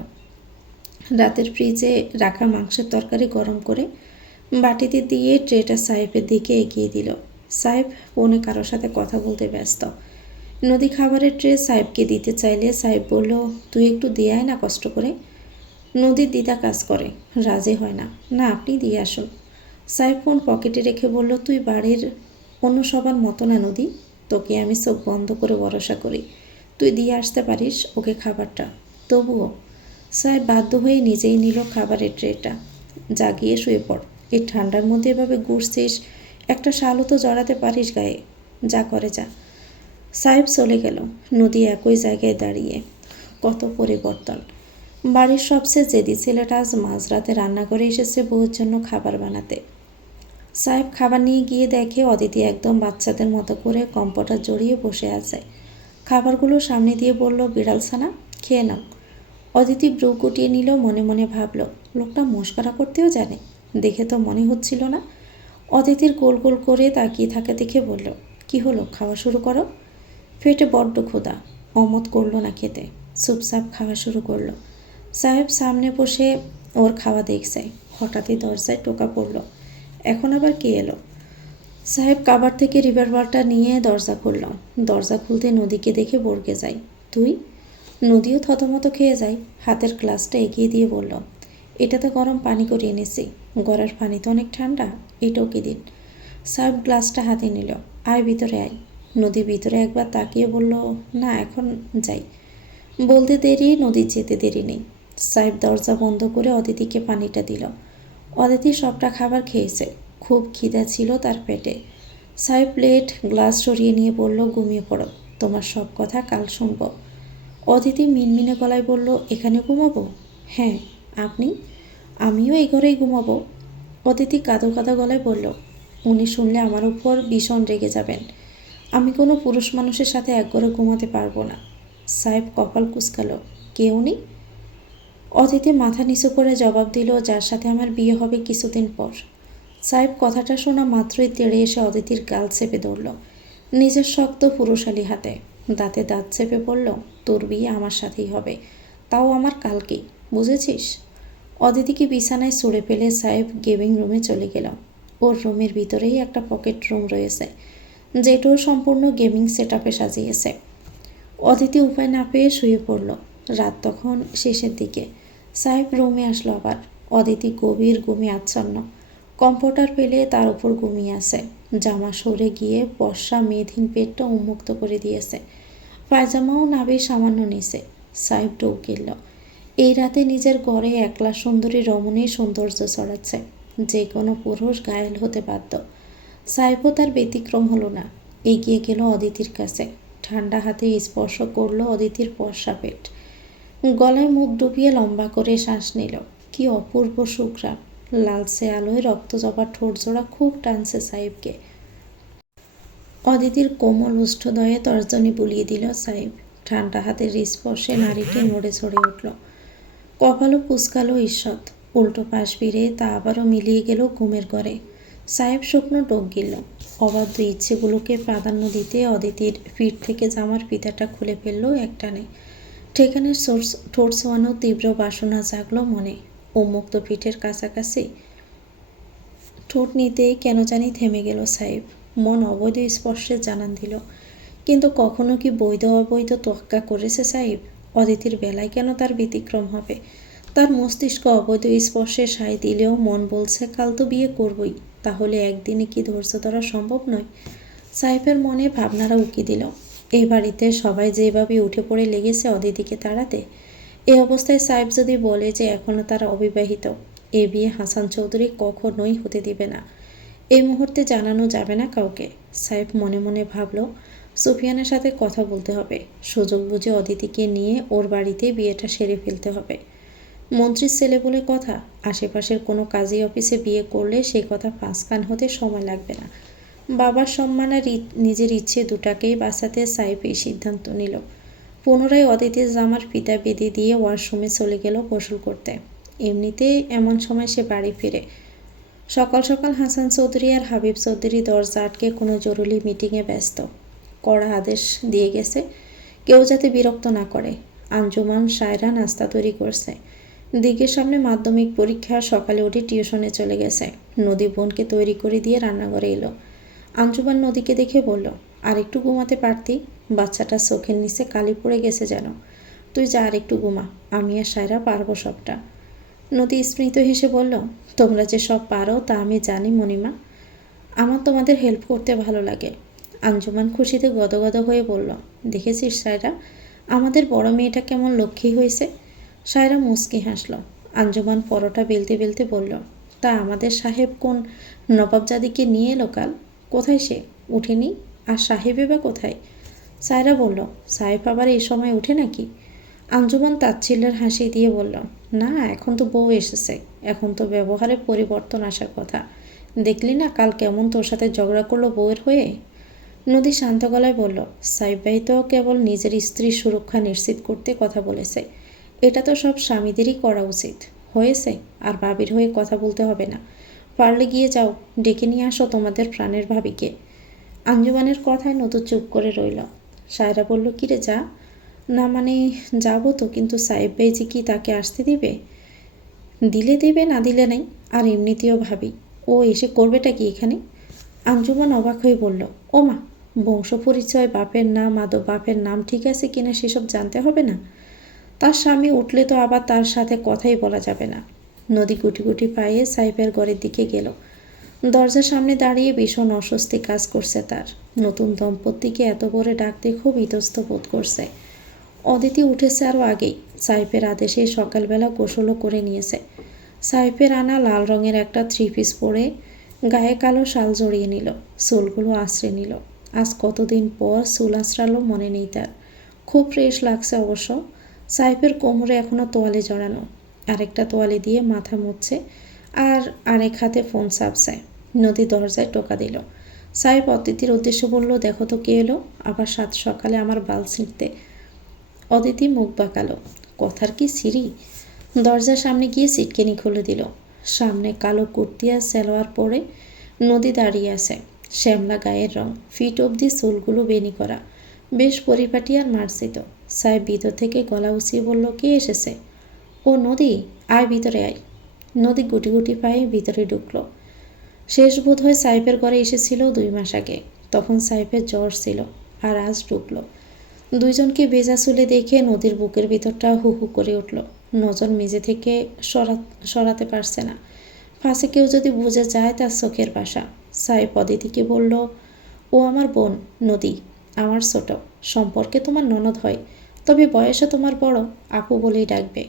রাতের ফ্রিজে রাখা মাংসের তরকারি গরম করে বাটিতে দিয়ে ট্রেটা সাহেবের দিকে এগিয়ে দিল। সাহেব ফোনে কারোর সাথে কথা বলতে ব্যস্ত। নদী খাবারের ট্রে সাহেবকে দিতে চাইলে সাহেব বলল, তুই একটু দিয়ে আয় না কষ্ট করে। নদীর দ্বিধা কাজ করে, রাজি হয় না। না, আপনি দিয়ে আসুন। সাহেব ফোন পকেটে রেখে বলল, তুই বাড়ির অন্য সবার মতো না নদী, তোকে আমি চোখ বন্ধ করে ভরসা করি। তুই দিয়ে আসতে পারিস ওকে খাবারটা। তবুও সাহেব বাধ্য হয়ে নিজেই নিল খাবারের ট্রেটা। জাগিয়ে শুয়ে পড়, এই ঠান্ডার মধ্যে এভাবে ঘুরছিস, একটা শালও তো জড়াতে পারিস গায়ে। যা করে যা। সাহেব চলে গেল। নদী একই জায়গায় দাঁড়িয়ে। কত পরিবর্তন। বাড়ির সবচেয়ে জেদি ছেলেটা আজ মাঝরাতে রান্নাঘরে এসেছে বউয়ের জন্য খাবার বানাতে। সাহেব খাবার নিয়ে গিয়ে দেখে অদিতি একদম বাচ্চাদের মতো করে কম্পটা জড়িয়ে বসে আছে। খাবারগুলো সামনে দিয়ে বলল, বিড়াল ছানা, খেয়ে নাও। অদিতি ব্রু গুটিয়ে নিল, মনে মনে ভাবল, লোকটা মস্করা করতেও জানে, দেখে তো মনে হচ্ছিল না। অদিতির গোল গোল করে তাকিয়ে থাকা দেখে বলল, কি হলো, খাওয়া শুরু করো। পেটে বড্ড ক্ষুধা। অমত করলো না খেতে, চুপচাপ খাওয়া শুরু করলো। সাহেব সামনে বসে ওর খাওয়া দেখছে। হঠাৎই দরজায় টোকা পড়ল। এখন আবার কে এলো? সাহেব কাবার থেকে রিভলভারটা নিয়ে দরজা খুলল। দরজা খুলতে নদীকে দেখে বর্গে যায়। তুই? নদীও থতমত খেয়ে যায়। হাতের গ্লাসটা এগিয়ে দিয়ে বলল, এটা তো গরম পানি করে এনেছি, গড়ার পানি তো অনেক ঠান্ডা, এটাও কি দিন। সাহেব গ্লাসটা হাতে নিল। আয় ভিতরে আয়। নদী ভিতরে একবার তাকিয়ে বলল, না এখন যাই। বলতে দেরি, নদীর যেতে দেরি নেই। সাহেব দরজা বন্ধ করে অদিতিকে পানিটা দিল। অদিতি সবটা খাবার খেয়েছে, খুব খিদা ছিল তার পেটে। সাহেব প্লেট গ্লাস সরিয়ে নিয়ে বলল, ঘুমিয়ে পড়ো, তোমার সব কথা কাল শুনব। অদিতি মিনমিনে গলায় বলল, এখানে ঘুমাবো? হ্যাঁ। আপনি? আমিও এই ঘরেই ঘুমাবো। অদিতি কাঁদো কাঁদো গলায় বলল, উনি শুনলে আমার উপর ভীষণ রেগে যাবেন। আমি কোনো পুরুষ মানুষের সাথে এক ঘরে ঘুমাতে পারবো না। সাহেব কপাল কুঁচকালো, কে উনি? অদিতি মাথা নিচু করে জবাব দিল, যার সাথে আমার বিয়ে হবে কিছুদিন পর। সাহেব কথাটা শোনা মাত্রই তেড়ে এসে অদিতির গাল চেপে ধরল নিজের শক্ত পুরুষালী হাতে। দাঁতে দাঁত চেপে বলল, তোর বিয়ে আমার সাথেই হবে, তাও আমার কালকেই, বুঝেছিস? অদিতিকে বিছানায় ছুঁড়ে ফেলে সাহেব গেমিং রুমে চলে গেল। ওর রুমের ভিতরেই একটা পকেট রুম রয়েছে, যেটাও সম্পূর্ণ গেমিং সেট আপে সাজিয়েছে। অদিতি উপায় না পেয়ে শুয়ে পড়ল। রাত তখন শেষের দিকে। সাহেব রুমে আসলো আবার। অদিতি গভীর ঘুমে আচ্ছন্ন। কম্পিউটার পেলে তার উপর ঘুমিয়ে আছে। জামা সরে গিয়ে বর্ষা মেয়েধীন পেটটা উন্মুক্ত করে দিয়েছে। পায়জামাও নাবির সামান্য নিচে। সাহেব ঢোক গেল। এই রাতে নিজের ঘরে একলা সুন্দরী রমণীর সৌন্দর্য ছড়াচ্ছে, যে কোনো পুরুষ ঘায়েল হতে বাধ্য। সাহেবও তার ব্যতিক্রম হলো না। এগিয়ে গেল অদিতির কাছে। ঠান্ডা হাতে স্পর্শ করলো অদিতির ফর্সা পেট। গলায় মুখ ডুবিয়ে লম্বা করে শ্বাস নিল। কি অপূর্ব সুঘ্রাণ। লালচে আলোয় রক্তজবা ঠোঁটজোড়া খুব টানছে সাহেবকে। অদিতির কোমল ওষ্ঠদয়ে তর্জনী বুলিয়ে দিল সাহেব। ঠান্ডা হাতের স্পর্শে নারীটি নড়ে চড়ে উঠল। কপালও কুচকালো ঈষৎ। উল্টো পাশ ফিরে তা আবারও মিলিয়ে গেল ঘুমের ঘরে। সাহেব শুকনো ডোক গিল। অবাধ্য ইচ্ছেগুলোকে প্রাধান্য দিতে অদিতির পিঠ থেকে জামার ফিতাটা খুলে ফেলল একটানে। ঠেকানের ঠোঁট ছোঁয়ানো তীব্র বাসনা জাগলো মনে। উন্মুক্ত পিঠের কাছাকাছি ঠোঁট নিতেই কেন জানি থেমে গেল সাহেব। মন অবৈধ স্পর্শের জানান দিল। কিন্তু কখনো কি বৈধ অবৈধ তোয়াক্কা করেছে সাহেব? অদিতির বেলায় কেন তার ব্যতিক্রম হবে? তার মস্তিষ্ক অবৈধ স্পর্শে সায় দিলেও মন বলছে, কাল তো বিয়ে করবই, তাহলে একদিনে কি ধৈর্য ধরা সম্ভব নয়? সাহেবের মনে ভাবনারা উকি দিল। এই বাড়িতে সবাই যেভাবে উঠে পড়ে লেগেছে অদিতিকে তাড়াতে, এই অবস্থায় সাহেব যদি বলে যে এখনও তারা অবিবাহিত, এ বিয়ে হাসান চৌধুরী কখনোই হতে দিবে না। এই মুহূর্তে জানানো যাবে না কাউকে। সাহেব মনে মনে ভাবল, সুফিয়ানের সাথে কথা বলতে হবে, সুযোগ বুঝে অদিতিকে নিয়ে ওর বাড়িতে বিয়েটা সেরে ফেলতে হবে। মন্ত্রীর ছেলে বলে কথা, আশেপাশের কোনো কাজী অফিসে বিয়ে করলে সেই কথা ফাঁস কান হতে সময় লাগবে না। বাবার সম্মান আর নিজের ইচ্ছে দুটাকেই বাঁচাতে সাইফ এই সিদ্ধান্ত নিল। পুনরায় অদিতির জামার ফিতা বেঁধে দিয়ে ওয়াশরুমে চলে গেল গোসল করতে। এমনিতেই এমন সময় সে বাড়ি ফিরে। সকাল সকাল হাসান চৌধুরী আর হাবিব চৌধুরী দরজা আটকে কোনো জরুরি মিটিংয়ে ব্যস্ত। কড়া আদেশ দিয়ে গেছে কেউ যাতে বিরক্ত না করে। আঞ্জুমান সায়রা নাস্তা তৈরি করছে। দিকের সামনে মাধ্যমিক পরীক্ষা, সকালে উঠে টিউশনে চলে গেছে। নদী বোনকে তৈরি করে দিয়ে রান্নাঘরে এলো। আঞ্জুমান নদীকে দেখে বলল, আর একটু ঘুমাতে পারতি, বাচ্চাটার চোখের নিচে কালি পড়ে গেছে যেন। তুই যা আর একটু ঘুমা, আমি আর সায়রা পারবো সবটা। নদী স্মৃত হেসে বলল, তোমরা যে সব পারো তা আমি জানি মণিমা, আমার তোমাদের হেল্প করতে ভালো লাগে। আঞ্জুমান খুশিতে গদগদ হয়ে বলল, দেখেছিস সায়রা, আমাদের বড় মেয়েটা কেমন লক্ষ্মী হয়েছে। সায়রা মুচকি হাসল। আঞ্জুমান পরোটা বেলতে বেলতে বলল, তা আমাদের সাহেব কোন নবাবজাদিকে নিয়ে এলো কাল? কোথায় সে? উঠেনি? আর সাহেবে বা কোথায়? সায়রা বলল, সাহেব আবার এই সময় উঠে নাকি? আঞ্জুমান তাচ্ছিল্যের হাসি দিয়ে বলল, না, এখন তো বউ এসেছে, এখন তো ব্যবহারে পরিবর্তন আসার কথা। দেখলি না কাল কেমন তোর সাথে ঝগড়া করলো বউয়ের হয়ে? নদী শান্ত গলায় বলল, সাহেব ভাই তো কেবল নিজের স্ত্রীর সুরক্ষা নিশ্চিত করতে কথা বলেছে। এটা তো সব স্বামীদেরই করা উচিত। হয়েছে, আর ভাবির হয়ে কথা বলতে হবে না। পারলে গিয়ে যাও, ডেকে নিয়ে আসো তোমাদের প্রাণের ভাবিকে। আঞ্জুমানের কথায় নতু চুপ করে রইল। সায়রা বলল, কিরে যা? না মানে যাবো তো, কিন্তু সাহেব ভাই যে কি তাকে আসতে দিবে? দিলে দেবে, না দিলে নেই। আর এমনিতেও ভাবি ও এসে করবেটা কি এখানে? আঞ্জুমান অবাক হয়ে বলল, ও মা, বংশ পরিচয়, বাপের নাম, আদৌ বাপের নাম ঠিক আছে কিনা সেসব জানতে হবে না? তার স্বামী উঠলে তো আবার তার সাথে কথাই বলা যাবে না। নদী গুটি গুটি পায়ে সাইফের ঘরের দিকে গেল। দরজার সামনে দাঁড়িয়ে ভীষণ অস্বস্তি কাজ করছে তার। নতুন দম্পতিকে এত করে ডাকতে খুব ইতস্ত বোধ করছে। অদিতি উঠেছে আরও আগেই। সাইফের আদেশে সকালবেলা গোসলও করে নিয়েছে। সাইফের আনা লাল রঙের একটা 3 পিস পরে গায়ে কালো শাল জড়িয়ে নিল, চুলগুলো আঁচড়ে নিল। আজ কতদিন পর চুল আঁচড়ালো মনে নেই তার। খুব ফ্রেশ লাগছে অবশ্য। সাইফের কোমরে এখনও তোয়ালে জড়ানো, আরেকটা তোয়ালে দিয়ে মাথা মুছছে, আর আরেক হাতে ফোন চাপছে। নদী দরজায় টোকা দিল। সাইফ অদিতির উদ্দেশ্যে বলল, দেখো তো কে এলো, আবার সাত সকালে আমার বাল ছিঁড়তে। অদিতি মুখ বাঁকালো। কথার কি সিঁড়ি? দরজার সামনে গিয়ে সিটকেনি খুলে দিল। সামনে কালো কুর্তি আর সালোয়ার পরে নদী দাঁড়িয়ে আছে। শ্যামলা গায়ের রং, ফিট অবধি চুলগুলো বেনি করা, বেশ পরিপাটি আর মার্জিত। সাহেব ভিতর থেকে গলা উঁচিয়ে বলল, কে এসেছে? ও নদী, আয় ভিতরে আয়। নদী গুটি গুটি পায়ে ভিতরে ঢুকলো। শেষ বোধ হয় সাইফের ঘরে এসেছিল 2 মাস আগে। তখন সাইফের জ্বর ছিল, আর আজ ঢুকলো। দুইজনকে ভেজা চুলে দেখে নদীর বুকের ভিতরটা হু হু করে উঠল। নজর মেঝে থেকে সরাতে পারছে না। পাশে কেউ যদি বুঝে যায় তার চোখের ভাষা। সাইফ অদিতিকে বলল, ও আমার বোন নদী, আমার ছোট, সম্পর্কে তোমার ননদ হয়, তবে বয়সে তোমার বড়, আপু বলেই ডাকবে।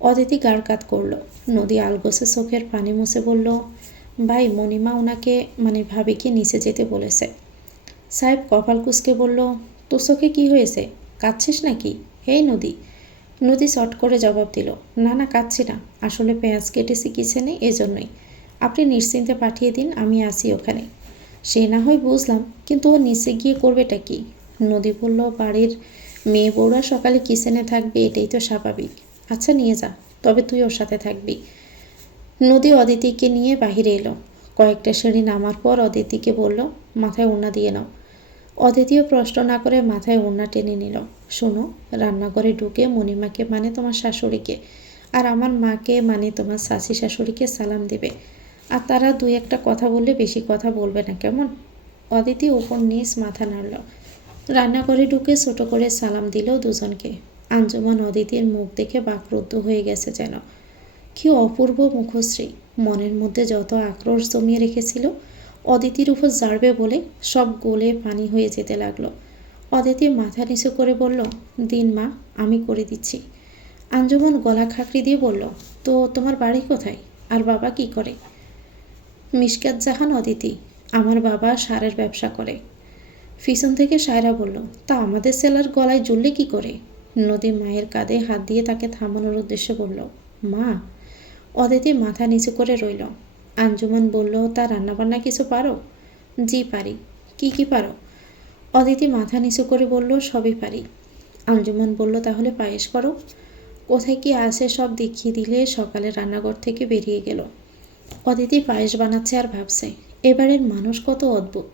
অদিতি গাড় কাত করল। নদী আলগোছে চোখের পানি মুছে বলল, ভাই, মণিমা ওনাকে মানে ভাবিকে নিচে যেতে বলেছে। সাহেব কপাল কুঁচকে বলল, তোর চোখে কী হয়েছে? কাঁদছিস নাকি? হেই নদী। নদী চট করে জবাব দিল, না না, কাঁদছি না, আসলে পেঁয়াজ কেটেছি কিচেনে, এজন্যই। আপনি নিশ্চিন্তে পাঠিয়ে দিন, আমি আসি ওখানে। সে না হয় বুঝলাম, কিন্তু ও নিচে গিয়ে করবেটা কি? নদী বলল, বাড়ির মেয়ে বউরা সকালে কিচেনে থাকবে, এটাই তো স্বাভাবিক। আচ্ছা নিয়ে যা, তবে তুই ওর সাথে থাকবি। নদী অদিতিকে নিয়ে বাহিরে এলো। কয়েকটা সিঁড়ি নামার পর অদিতিকে বলল, মাথায় ওড়না দিয়ে নাও। অদিতিও প্রশ্ন না করে মাথায় ওড়না টেনে নিল। শোনো, রান্নাঘরে ঢুকে মণিমাকে মানে তোমার শাশুড়িকে, আর আমার মাকে মানে তোমার শাশি শাশুড়িকে সালাম দেবে। আর তারা 2-1টা কথা বললে বেশি কথা বলবে না, কেমন? অদিতি উপর নিচ মাথা নাড়ল। রান্নাঘরে ঢুকে ছোট করে সালাম দিল দুজনকে। আঞ্জুমান অদিতির মুখ দেখে বাকরুদ্ধ হয়ে গেছে যেন। কি অপূর্ব মুখশ্রী! মনের মধ্যে যত আক্রোশ জমিয়ে রেখেছিল অদিতির উপর জাড়বে বলে, সব গলে পানি হয়ে যেতে লাগলো। অদিতি মাথা নিচু করে বলল, দিন মা, আমি করে দিচ্ছি। আঞ্জুমান গলা খাকড়ি দিয়ে বলল, তো তোমার বাড়ি কোথায়, আর বাবা কি করে? মিশকাত জাহান অদিতি, আমার বাবা সারের ব্যবসা করে। পিছন থেকে সায়রা বলল, তা আমাদের সেলার গলায় জ্বললে কি করে? নদী মায়ের কাঁধে হাত দিয়ে তাকে থামানোর উদ্দেশ্যে বলল, মা। অদিতি মাথা নিচু করে রইল। আঞ্জুমান বলল, তা রান্নাবান্না কিছু পারো? জি পারি। কি কি পারো? অদিতি মাথা নিচু করে বলল, সবই পারি। আঞ্জুমান বলল, তাহলে পায়েস করো। কোথায় কি আছে সব দেখিয়ে দিলে সকালে রান্নাঘর থেকে বেরিয়ে গেল। অদিতি পায়েস বানাচ্ছে আর ভাবছে, এবারের মানুষ কত অদ্ভুত।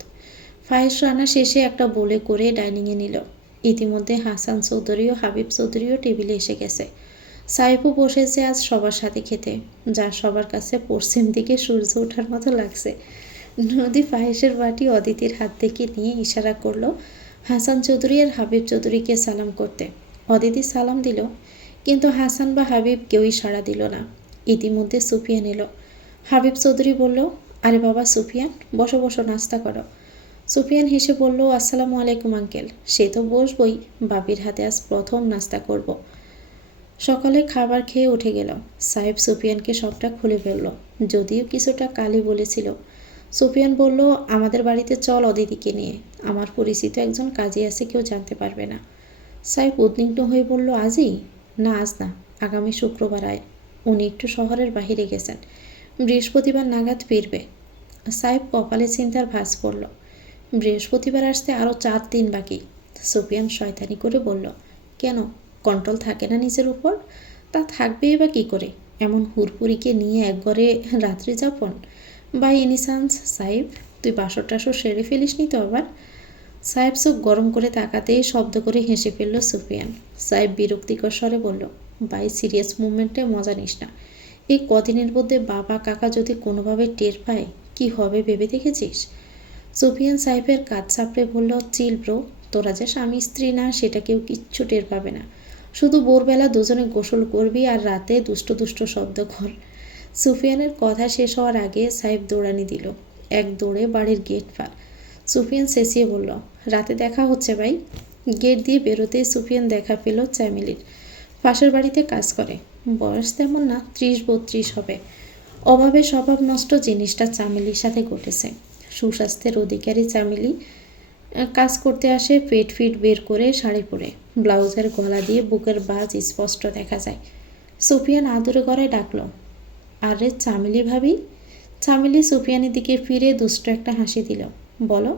পায়েস রান্না শেষে একটা বলে করে ডাইনিংয়ে নিল। ইতিমধ্যে হাসান চৌধুরী ও হাবিব চৌধুরীও টেবিলে এসে গেছে। সাইফও বসেছে আজ সবার সাথে খেতে, যা সবার কাছে পশ্চিম দিকে সূর্য ওঠার মতো লাগছে। নদী পায়েসের বাটি অদিতির হাত থেকে নিয়ে ইশারা করলো হাসান চৌধুরী আর হাবিব চৌধুরীকে সালাম করতে। অদিতি সালাম দিল, কিন্তু হাসান বা হাবিব কেউই সাড়া দিল না। ইতিমধ্যে সুফিয়ান এলো। হাবিব চৌধুরী বলল, আরে বাবা সুফিয়ান, বসো বসো, নাস্তা করো। সুফিয়ান হেসে বলল, আসসালামু আলাইকুম আঙ্কেল। সে তো বসবই, বাবির হাতে আজ প্রথম নাস্তা করব। সকালে খাবার খেয়ে উঠে গেল। সাহেব সুফিয়ানকে সবটা খুলে ফেলল, যদিও কিছুটা কালি বলেছিল। সুফিয়ান বলল, আমাদের বাড়িতে চল অদিতিকে নিয়ে, আমার পরিচিত একজন কাজী আছে, কেউ জানতে পারবে না। সাহেব উদ্বিগ্ন হয়ে বলল, আজই? না আজ না, আগামী শুক্রবার আয়। উনি একটু শহরের বাহিরে গেছেন, বৃহস্পতিবার নাগাদ ফিরবে। সাহেব কপালে চিন্তার ভাঁজ পড়ল। বৃহস্পতিবার আসতে আরও 4 দিন বাকি। সুফিয়ান শয়তানি করে বলল, কেন, কন্ট্রোল থাকে না নিজের উপর? তা থাকবেই বা কী করে, এমন হুড়পুরিকে নিয়ে একবারে রাত্রি যাপন। বাই এনি চান্স সাহেব, তুই বাসর টাসর সেরে ফেলিস নি তো আবার? সাহেব চোখ গরম করে তাকাতেই শব্দ করে হেসে ফেলল সুফিয়ান। সাহেব বিরক্তিকর স্বরে বলল, বাই সিরিয়াস মুভমেন্টে মজা নিস না। এই কদিনের মধ্যে বাবা কাকা যদি কোনোভাবে টের পায়, কি হবে ভেবে দেখেছিস? সুফিয়ান সাহেবের কাজ চাপড়ে বলল, চিল ব্রো, তোরা যে স্বামী স্ত্রী না সেটা কেউ কিচ্ছু টের পাবে না। শুধু ভোরবেলা দুজনে গোসল করবি আর রাতে দুষ্ট দুষ্ট শব্দ কর। সুফিয়ানের কথা শেষ হওয়ার আগে সাহেব দৌড়ানি দিল। এক দৌড়ে বাড়ির গেট পার। সুফিয়ান চেঁচিয়ে বলল, রাতে দেখা হচ্ছে ভাই। গেট দিয়ে বেরোতেই সুফিয়ান দেখা পেল চ্যামিলির। পাশের বাড়িতে কাজ করে, বয়স তেমন না, 30-32 হবে। অভাবে স্বভাব নষ্ট জিনিসটা চামেলির সাথে ঘটেছে। সুস্বাস্থ্যের অধিকারী চামেলি কাজ করতে আসে পেট ফিট বের করে শাড়ি পরে, ব্লাউজের গলা দিয়ে বুকের বাজ স্পষ্ট দেখা যায়। সুফিয়ান আদুরে গলায় ডাকল, আরে চামেলি ভাবি। চামেলি সুফিয়ানের দিকে ফিরে দুষ্ট একটা হাসি দিল। বলো।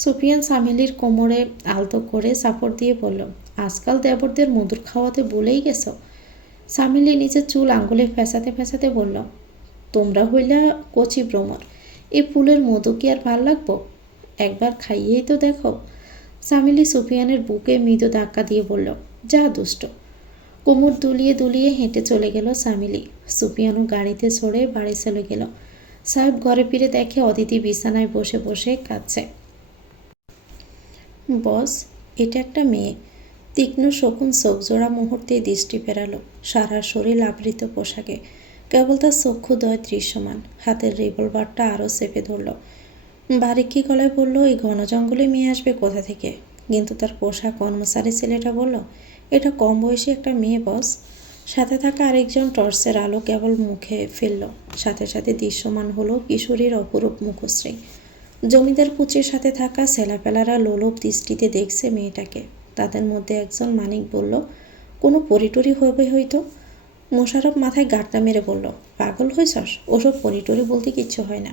সুফিয়ান চামেলির কোমরে আলতো করে সাপোর্ট দিয়ে বলল, আজকাল দেবরদের মধুর খাওয়াতে বলেই গেছো। চামেলি নিজের চুল আঙ্গুলে ফেঁসাতে ফেঁসাতে বলল, তোমরা হইলা কচি ভ্রমর, এই ফুলের মধু কি আর ভাল লাগবো? একবার খাইয়েই তো দেখো। চামেলি সুফিয়ানের বুকে মৃদু ধাক্কা দিয়ে বলল, যা দুষ্ট। কোমর দুলিয়ে দুলিয়ে হেঁটে চলে গেল চামেলি। সুফিয়ানও গাড়িতে চড়ে বাড়ি চলে গেল। সাহেব ঘরে ফিরে দেখে অদিতি বিছানায় বসে বসে কাঁদছে। বস, এটা একটা মেয়ে। তীক্ষ্ণ শকুন চোখজোড়া মুহূর্তে দৃষ্টি ফেরালো। সারা শরীর আবৃত পোশাকে, কেবল তার চক্ষুদ্বয় দৃশ্যমান। হাতের রিভলভারটা আরও চেপে ধরল। বারিকি গলায় বলল, এই ঘন জঙ্গলে মেয়ে আসবে কোথা থেকে? কিন্তু তার পোশাক কর্মচারী ছেলেটা বলল, এটা কম বয়সী একটা মেয়ে বস। সাথে থাকা আরেকজন টর্চের আলো কেবল মুখে ফেলল। সাথে সাথে দৃশ্যমান হলো কিশোরীর অপরূপ মুখশ্রী। জমিদার পুত্রের সাথে থাকা ছেলাপেলারা লোলভ দৃষ্টিতে দেখছে মেয়েটাকে। তাদের মধ্যে একজন মানিক বলল, কোনো পরিটরি হবে হয়তো। মোশারফ মাথায় গাঁটটা মেরে বলল, পাগল হয়েছস, ওসব পরিটরি বলতে কিচ্ছু হয় না।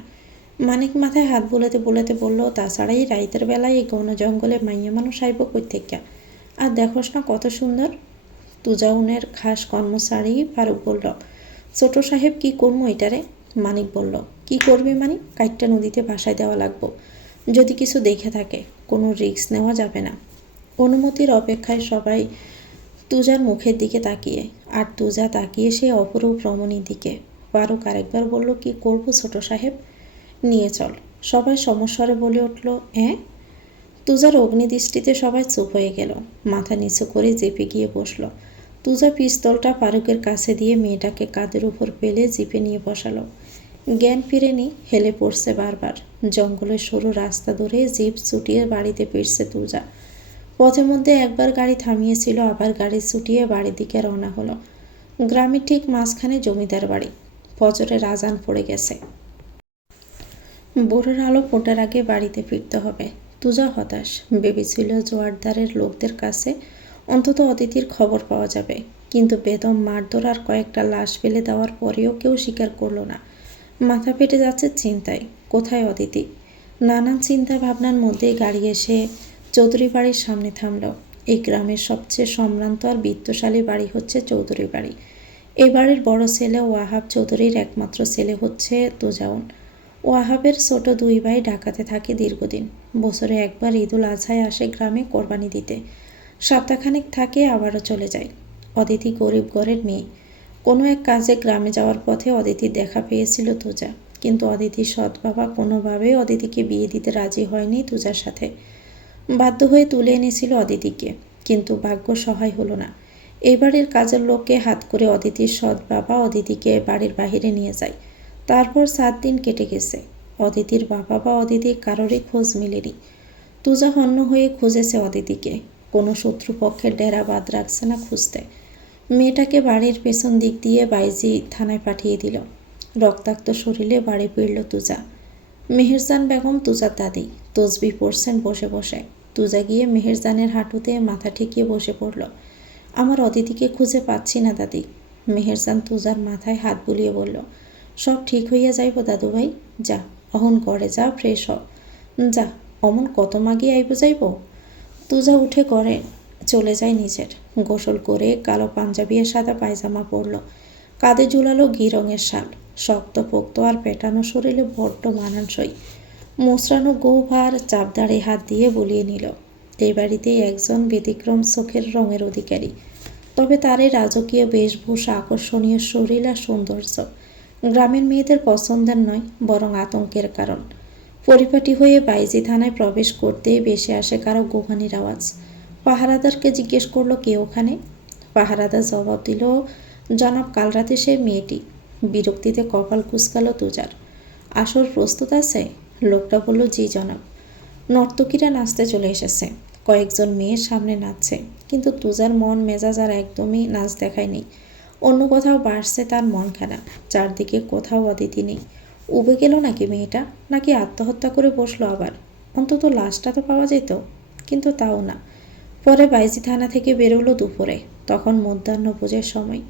মানিক মাথায় হাত বোলাতে বোলাতে বলল, তাছাড়া এই রাইতের বেলায় এই ঘন জঙ্গলে মাইয়া মানুষ আইব কই থেকে? আর দেখোস না কত সুন্দর। তুজাউনের খাস কর্মচারী ফারুক বলল, ছোট সাহেব কি করবো এটারে? মানিক বলল, কি করবি মানে? কাইটটা নদীতে ভাসায় দেওয়া লাগবো। যদি কিছু দেখে থাকে, কোনো রিস্ক নেওয়া যাবে না। অনুমতির অপেক্ষায় সবাই তুজার মুখের দিকে তাকিয়ে, আর তুজা তাকিয়ে সে অপরূপ রমণীর দিকে। ফারুক আরেকবার বলল, কি করবো ছোট সাহেব? নিয়ে চল। সবাই সমস্বরে বলে উঠল, হ্যাঁ। তুজার অগ্নিদৃষ্টিতে সবাই চুপ হয়ে গেল। মাথা নিচু করে জিপে গিয়ে বসল। তুজা পিস্তলটা ফারুকের কাছে দিয়ে মেয়েটাকে কাঁধের উপর পেলে জিপে নিয়ে বসালো। জ্ঞান ফিরেনি, হেলে পড়ছে বারবার। জঙ্গলের সরু রাস্তা ধরে জিপ ছুটিয়ে বাড়িতে ফিরছে তুজা। পথের মধ্যে একবার গাড়ি থামিয়েছিল, আবার গাড়ি ছুটিয়ে বাড়ির দিকে রওনা হলো। গ্রামের ঠিক মাঝখানে জমিদার বাড়ি। ফজরের আজান পড়ে গেছে। ভোরের আলো ফোটার আগে বাড়িতে ফিরতে হবে। তুজা হতাশ, ভেবেছিল জোয়ারদারের লোকদের কাছে অন্তত অদিতির খবর পাওয়া যাবে, কিন্তু বেদম মারধর আর কয়েকটা লাশ ফেলে দেওয়ার পরেও কেউ স্বীকার করলো না। মাথা ফেটে যাচ্ছে চিন্তায়, কোথায় অদিতি? নানান চিন্তা ভাবনার মধ্যেই গাড়ি এসে চৌধুরী বাড়ির সামনে থামল। এই গ্রামের সবচেয়ে সম্ভ্রান্ত আর বিত্তশালী বাড়ি হচ্ছে চৌধুরী বাড়ি। এই বাড়ির বড় ছেলে ওয়াহাব চৌধুরীর একমাত্র ছেলে হচ্ছে তোজাউন। ওয়াহাবের ছোট দুই ভাই ঢাকাতে থাকে দীর্ঘদিন। বছরে একবার ঈদুল আজহায় আসে গ্রামে কোরবানি দিতে। সপ্তাহখানেক থাকে, আবারও চলে যায়। অদিতি গরিব ঘরের মেয়ে। কোনো এক কাজে গ্রামে যাওয়ার পথে অদিতির দেখা পেয়েছিল তুজা, কিন্তু অদিতির সৎ বাবা কোনোভাবেই অদিতিকে বিয়ে দিতে রাজি হয়নি তুজার সাথে। বাধ্য হয়ে তুলে এনেছিল অদিতিকে, কিন্তু ভাগ্য সহায় হলো না। এই বাড়ির কাজের লোককে হাত করে অদিতির সৎ বাবা অদিতিকে বাড়ির বাহিরে নিয়ে যায়। তারপর 7 দিন কেটে গেছে। অদিতির বাবা বা অদিতির কারোরই খোঁজ মেলেনি। তুজা হন্য হয়ে খুঁজেছে অদিতিকে, কোনো শত্রুপক্ষের ডেরা বাদ রাখছে না খুঁজতে। মেয়েটাকে বাড়ির পেছন দিক দিয়ে বাইজি থানায় পাঠিয়ে দিল। রক্তাক্ত শরীরে বাড়ি ফিরল তুজা। মেহেরজান বেগম তুজার দাদি তসবি পড়ছেন বসে বসে। তুজা গিয়ে মেহেরজানের হাঁটুতে মাথা ঠেকিয়ে বসে পড়ল। আমার অদিতিকে খুঁজে পাচ্ছি না দাদি। মেহেরজান তুজার মাথায় হাত বুলিয়ে বলল, সব ঠিক হইয়া যাইব দাদু ভাই, যা অহন ঘরে যা, ফ্রেশ হ, যা অমন কত মাগি আইব যাইব। তুজা উঠে ঘরে চলে যায় নিজের। গোসল করে কালো পাঞ্জাবি আর সাদা পায়জামা পরল। কাঁধে ঝুলালো ঘি রঙের শাল। শক্ত পোক্ত আর পেটানো শরীরে বড্ড মানানসই। মোচড়ানো গোঁফ আর চাপদাড়ে হাত দিয়ে বলিয়ে নিল। এই বাড়িতেই একজন ব্যতিক্রম চোখের রঙের অধিকারী। তবে তার এই রাজকীয় বেশভূষা, আকর্ষণীয় শরীর আর সৌন্দর্য গ্রামের মেয়েদের পছন্দের নয়, বরং আতঙ্কের কারণ। পরিপাটি হয়ে বাইজি থানায় প্রবেশ করতেই ভেসে আসে কারো গোঘানির আওয়াজ। পাহারাদারকে জিজ্ঞেস করলো, কে ওখানে? পাহারাদার জবাব দিল, জনাব, কাল রাতে সে মেয়েটি। বিরক্তিতে কপাল কুঁচকালো তুজার। আসর প্রস্তুত আছে? লোকটা বলল, জি জনাব। নর্তকীরা নাচতে চলে এসেছে। কয়েকজন মেয়ের সামনে নাচছে, কিন্তু তুজার মন মেজাজ আর একদমই নাচ দেখায়নি। অন্য কোথাও বাড়ছে তার মনখানা। চারদিকে কোথাও অদিতি নেই। উবে গেল নাকি মেয়েটা, নাকি আত্মহত্যা করে বসলো আবার? অন্তত লাশটা তো পাওয়া যেত, কিন্তু তাও না। পরে বাইজি থানা থেকে বেরোলো দুপুরে, তখন মধ্যাহ্নভোজের সময়।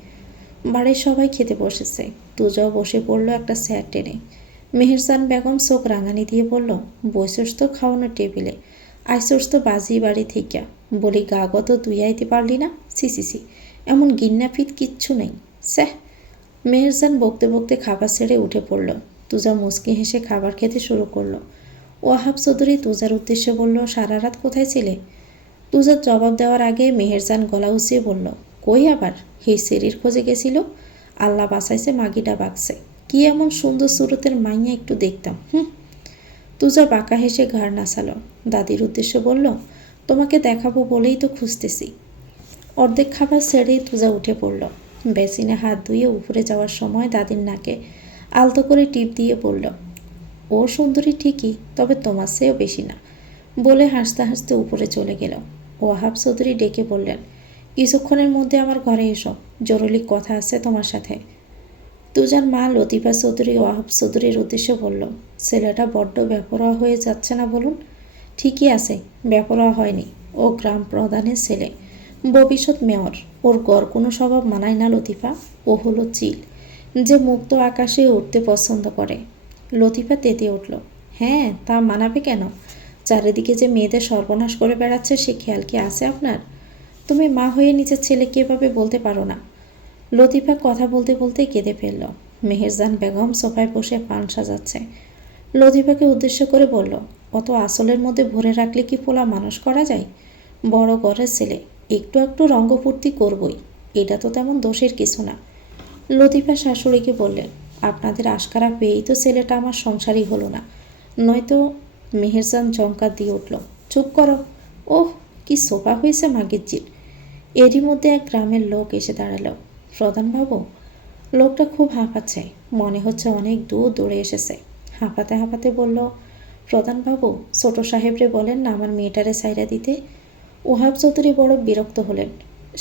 বাড়ির সবাই খেতে বসেছে। তুজাও বসে পড়ল একটা চেয়ার টেনে। মেহেরজান বেগম চোখ রাঙানি দিয়ে বলল, বসেস তো খাওয়ানোর টেবিলে, আইসোস তো বাজি বাড়ি থেকে, বলি গাগত তুই আইতে পারলি না? সি, এমন গিন্নাফিট কিচ্ছু নেই, স্যাহ। মেহেরজান বকতে বকতে খাবার ছেড়ে উঠে পড়ল। তুজা মুচকি হেসে খাবার খেতে শুরু করলো। ওয়াহাব চৌধুরী তুজার উদ্দেশ্যে বলল, সারা রাত কোথায় ছিলে? তুজার জবাব দেওয়ার আগে মেহেরজান গলা উঁচিয়ে বলল, কই আবার, হে সেরির খোঁজে গেছিল। আল্লাহ বাঁচাইছে, মাগিটা বাগছে। কি এমন সুন্দর সুরতের মাইয়া, একটু দেখতাম। তুজা বাঁকা হেসে ঘাড় নাচালো। দাদির উদ্দেশ্যে বলল, তোমাকে দেখাবো বলেই তো খুঁজতেছি। অর্ধেক খাবার ছেড়েই তুজা উঠে পড়ল। বেসিনে হাত ধুয়ে উপরে যাওয়ার সময় দাদির নাকে আলতো করে টিপ দিয়ে বলল, ও সুন্দরী ঠিকই, তবে তোমার চেয়েও বেশি না, বলে হাসতে হাসতে উপরে চলে গেল। ওয়াহাব চৌধুরী ডেকে বললেন, কিছুক্ষণের মধ্যে আমার ঘরে এসো, জরুরি কথা আছে তোমার সাথে। তুজার মা লতিফা চৌধুরী ওয়াহাব চৌধুরীর উদ্দেশ্যে বলল, ছেলেটা বড্ড বেপরোয়া হয়ে যাচ্ছে না বলুন? ঠিকই আছে, বেপরোয়া হয়নি। ও গ্রাম প্রধানের ছেলে, ভবিষ্যৎ মেয়র। ওর গড় কোনো স্বভাব মানায় না লতিফা। ও হলো চিল, যে মুক্ত আকাশে উঠতে পছন্দ করে। লতিফা তেতে উঠল, হ্যাঁ, তা মানাবে কেন? চারিদিকে যে মেয়েদের সর্বনাশ করে বেড়াচ্ছে, সে খেয়াল কি আছে আপনার? তুমি মা হয়ে নিজের ছেলেকে এভাবে বলতে পারো না। লতিফা কথা বলতে বলতে কেঁদে ফেলল। মেহেরজান বেগম সোফায় বসে পান সাজাচ্ছে। লতিফাকে উদ্দেশ্য করে বলল, অত আসলের মধ্যে ভরে রাখলে কি পোলা মানুষ করা যায়? বড় ঘরের ছেলে, একটু একটু রঙ্গফূর্তি করবই, এটা তো তেমন দোষের কিছু না। লতিফা শাশুড়িকে বললেন, আপনাদের আশকারা পেয়েই তো ছেলেটা আমার সংসারই হলো না, নয়তো। মেহেরজান চমকার দিয়ে উঠল, চুপ করো। ওহ, কি সোফা হয়েছে মাগিরজির। এরই মধ্যে এক গ্রামের লোক এসে দাঁড়ালো। প্রধানবাবু। লোকটা খুব হাঁপাচ্ছে, মনে হচ্ছে অনেক দূর দৌড়ে এসেছে। হাঁপাতে হাঁপাতে বলল, প্রধানবাবু, ছোট সাহেবরে বলেন না আমার মেয়েটারে সাইরা দিতে। ওহাব চৌধুরী বড় বিরক্ত হলেন।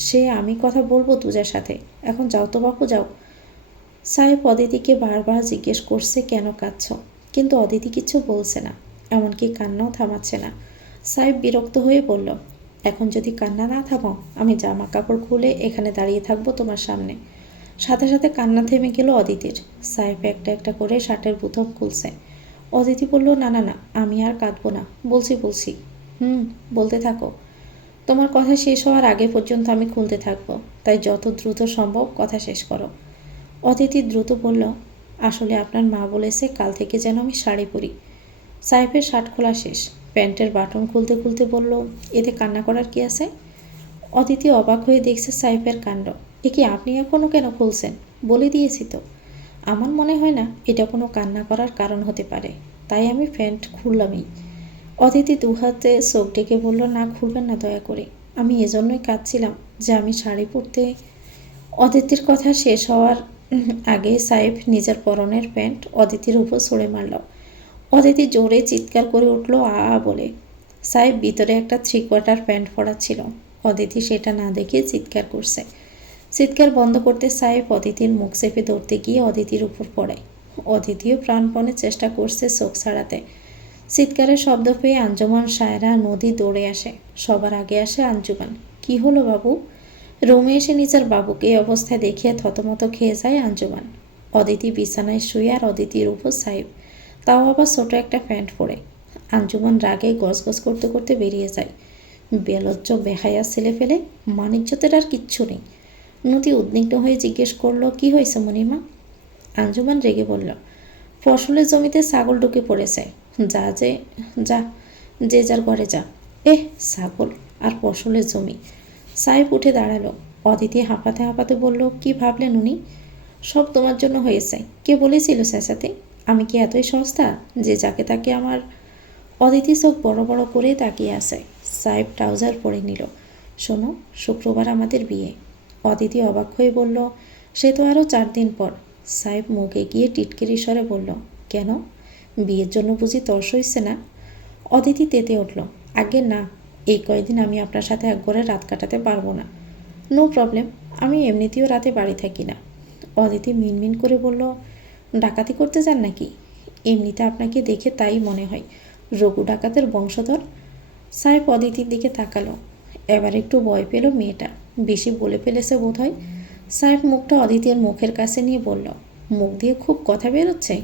সে আমি কথা বলবো তুজার সাথে, এখন যাও তো বাপু, যাও। সাহেব অদিতিকে বারবার জিজ্ঞেস করছে কেন কাঁদছ, কিন্তু অদিতি কিছু বলছে না, এমনকি কান্নাও থামাচ্ছে না। সাহেব বিরক্ত হয়ে বলল, এখন যদি কান্না না থামাও আমি জামা কাপড় খুলে এখানে দাঁড়িয়ে থাকবো তোমার সামনে। সাথে সাথে কান্না থেমে গেল অদিতির। সাহেব একটা একটা করে শার্টের বুতাম খুলছে। অদিতি বলল, না না না, আমি আর কাঁদবো না, বলছি। বলতে থাকো। তোমার কথা শেষ হওয়ার আগে পর্যন্ত আমি খুলতে থাকবো, তাই যত দ্রুত সম্ভব কথা শেষ করো। অদিতি দ্রুত বলল, আসলে আপনার মা বলেছে কাল থেকে যেন আমি শাড়ি পরি। সাহেবের শার্ট খোলা শেষ, প্যান্টের বাটন খুলতে খুলতে বলল, এতে কান্না করার কি আছে? অদিতি অবাক হয়ে দেখছে সাহেবের কাণ্ড। এ কি, আপনি এখনও কেন খুলছেন? বলে দিয়েছি তো। আমার মনে হয় না এটা কোনো কান্না করার কারণ হতে পারে, তাই আমি প্যান্ট খুললামই। অদিতি দুহাতে চোখ ডেকে বলল, না খুলবেন না দয়া করে, আমি এজন্যই কাঁদছিলাম যে আমি শাড়ি পরতে। অদিতির কথা শেষ হওয়ার আগে সাহেব নিজের পরনের প্যান্ট অদিতির উপর ছড়ে মারল। অদিতি জোরে চিৎকার করে উঠল, আ বলে। সাহেব ভিতরে একটা 3/4 প্যান্ট পরা ছিল। অদিতি সেটা না দেখে চিৎকার করছে। চিৎকার বন্ধ করতে সাহেব অদিতির মুখ চেপে ধরতে গিয়ে অদিতির উপর পড়ে। অদিতিও প্রাণপণে চেষ্টা করছে চোখ ছাড়াতে। চিৎকারের শব্দ পেয়ে আঞ্জুমান, সায়রা, নদী দৌড়ে আসে। সবার আগে আসে আঞ্জুমান। কি হলো বাবু? রুমে এসে নিজের বাবুকে এই অবস্থায় দেখিয়ে থতমত খেয়ে যায় আঞ্জুমান। অদিতি বিছানায় শুয়ে আর অদিতির উপর সাহেব, তাও আবার ছোট একটা প্যান্ট পরে। আঞ্জুমান রাগে গজগজ করতে করতে বেরিয়ে যায়। বেলজ্জ বেহায়া ছেলে ফেলে, মানিজ্যতের আর কিচ্ছু নেই। নদী উদ্বিগ্ন হয়ে জিজ্ঞেস করলো, কি হয়েছে মণিমা? আঞ্জুমান রেগে বলল, ফসলের জমিতে ছাগল ঢুকে পড়েছে। যা যা যে যার ঘরে যা। ছাগল আর ফসলের জমি। সাহেব উঠে দাঁড়ালো। অদিতি হাঁপাতে হাঁপাতে বলল, কি ভাবলেন উনি? সব তোমার জন্য হয়েছে। কে বলেছিল চেঁচাতে? আমি কি এতই সস্তা যে যাকে তাকে আমার। অদিতি চোখ বড় বড় করে তাকিয়ে আছে। সাহেব ট্রাউজার পরে নিল। শোনো, শুক্রবার আমাদের বিয়ে। অদিতি অবাক হয়ে বলল, সে তো আরও 4 দিন পর। সাহেব মুখে গিয়ে টিটকিরি স্বরে বলল, কেন? বিয়ের জন্য বুঝি তর্স হইছে না? অদিতি তেতে উঠল, আগে না, এই কয়দিন আমি আপনার সাথে এক ঘরে রাত কাটাতে পারবো না। নো প্রবলেম, আমি এমনিতেও রাতে বাড়ি থাকি না। অদিতি মিনমিন করে বলল, ডাকাতি করতে যান নাকি? এমনিতে আপনাকে দেখে তাই মনে হয়, রঘু ডাকাতের বংশধর। সাহেব অদিতির দিকে তাকালো। এবার একটু ভয় পেল মেয়েটা, বেশি বলে ফেলেছে বোধ হয়। সাহেব মুখটা অদিতির মুখের কাছে নিয়ে বলল, মুখ দিয়ে খুব কথা বেরোচ্ছে।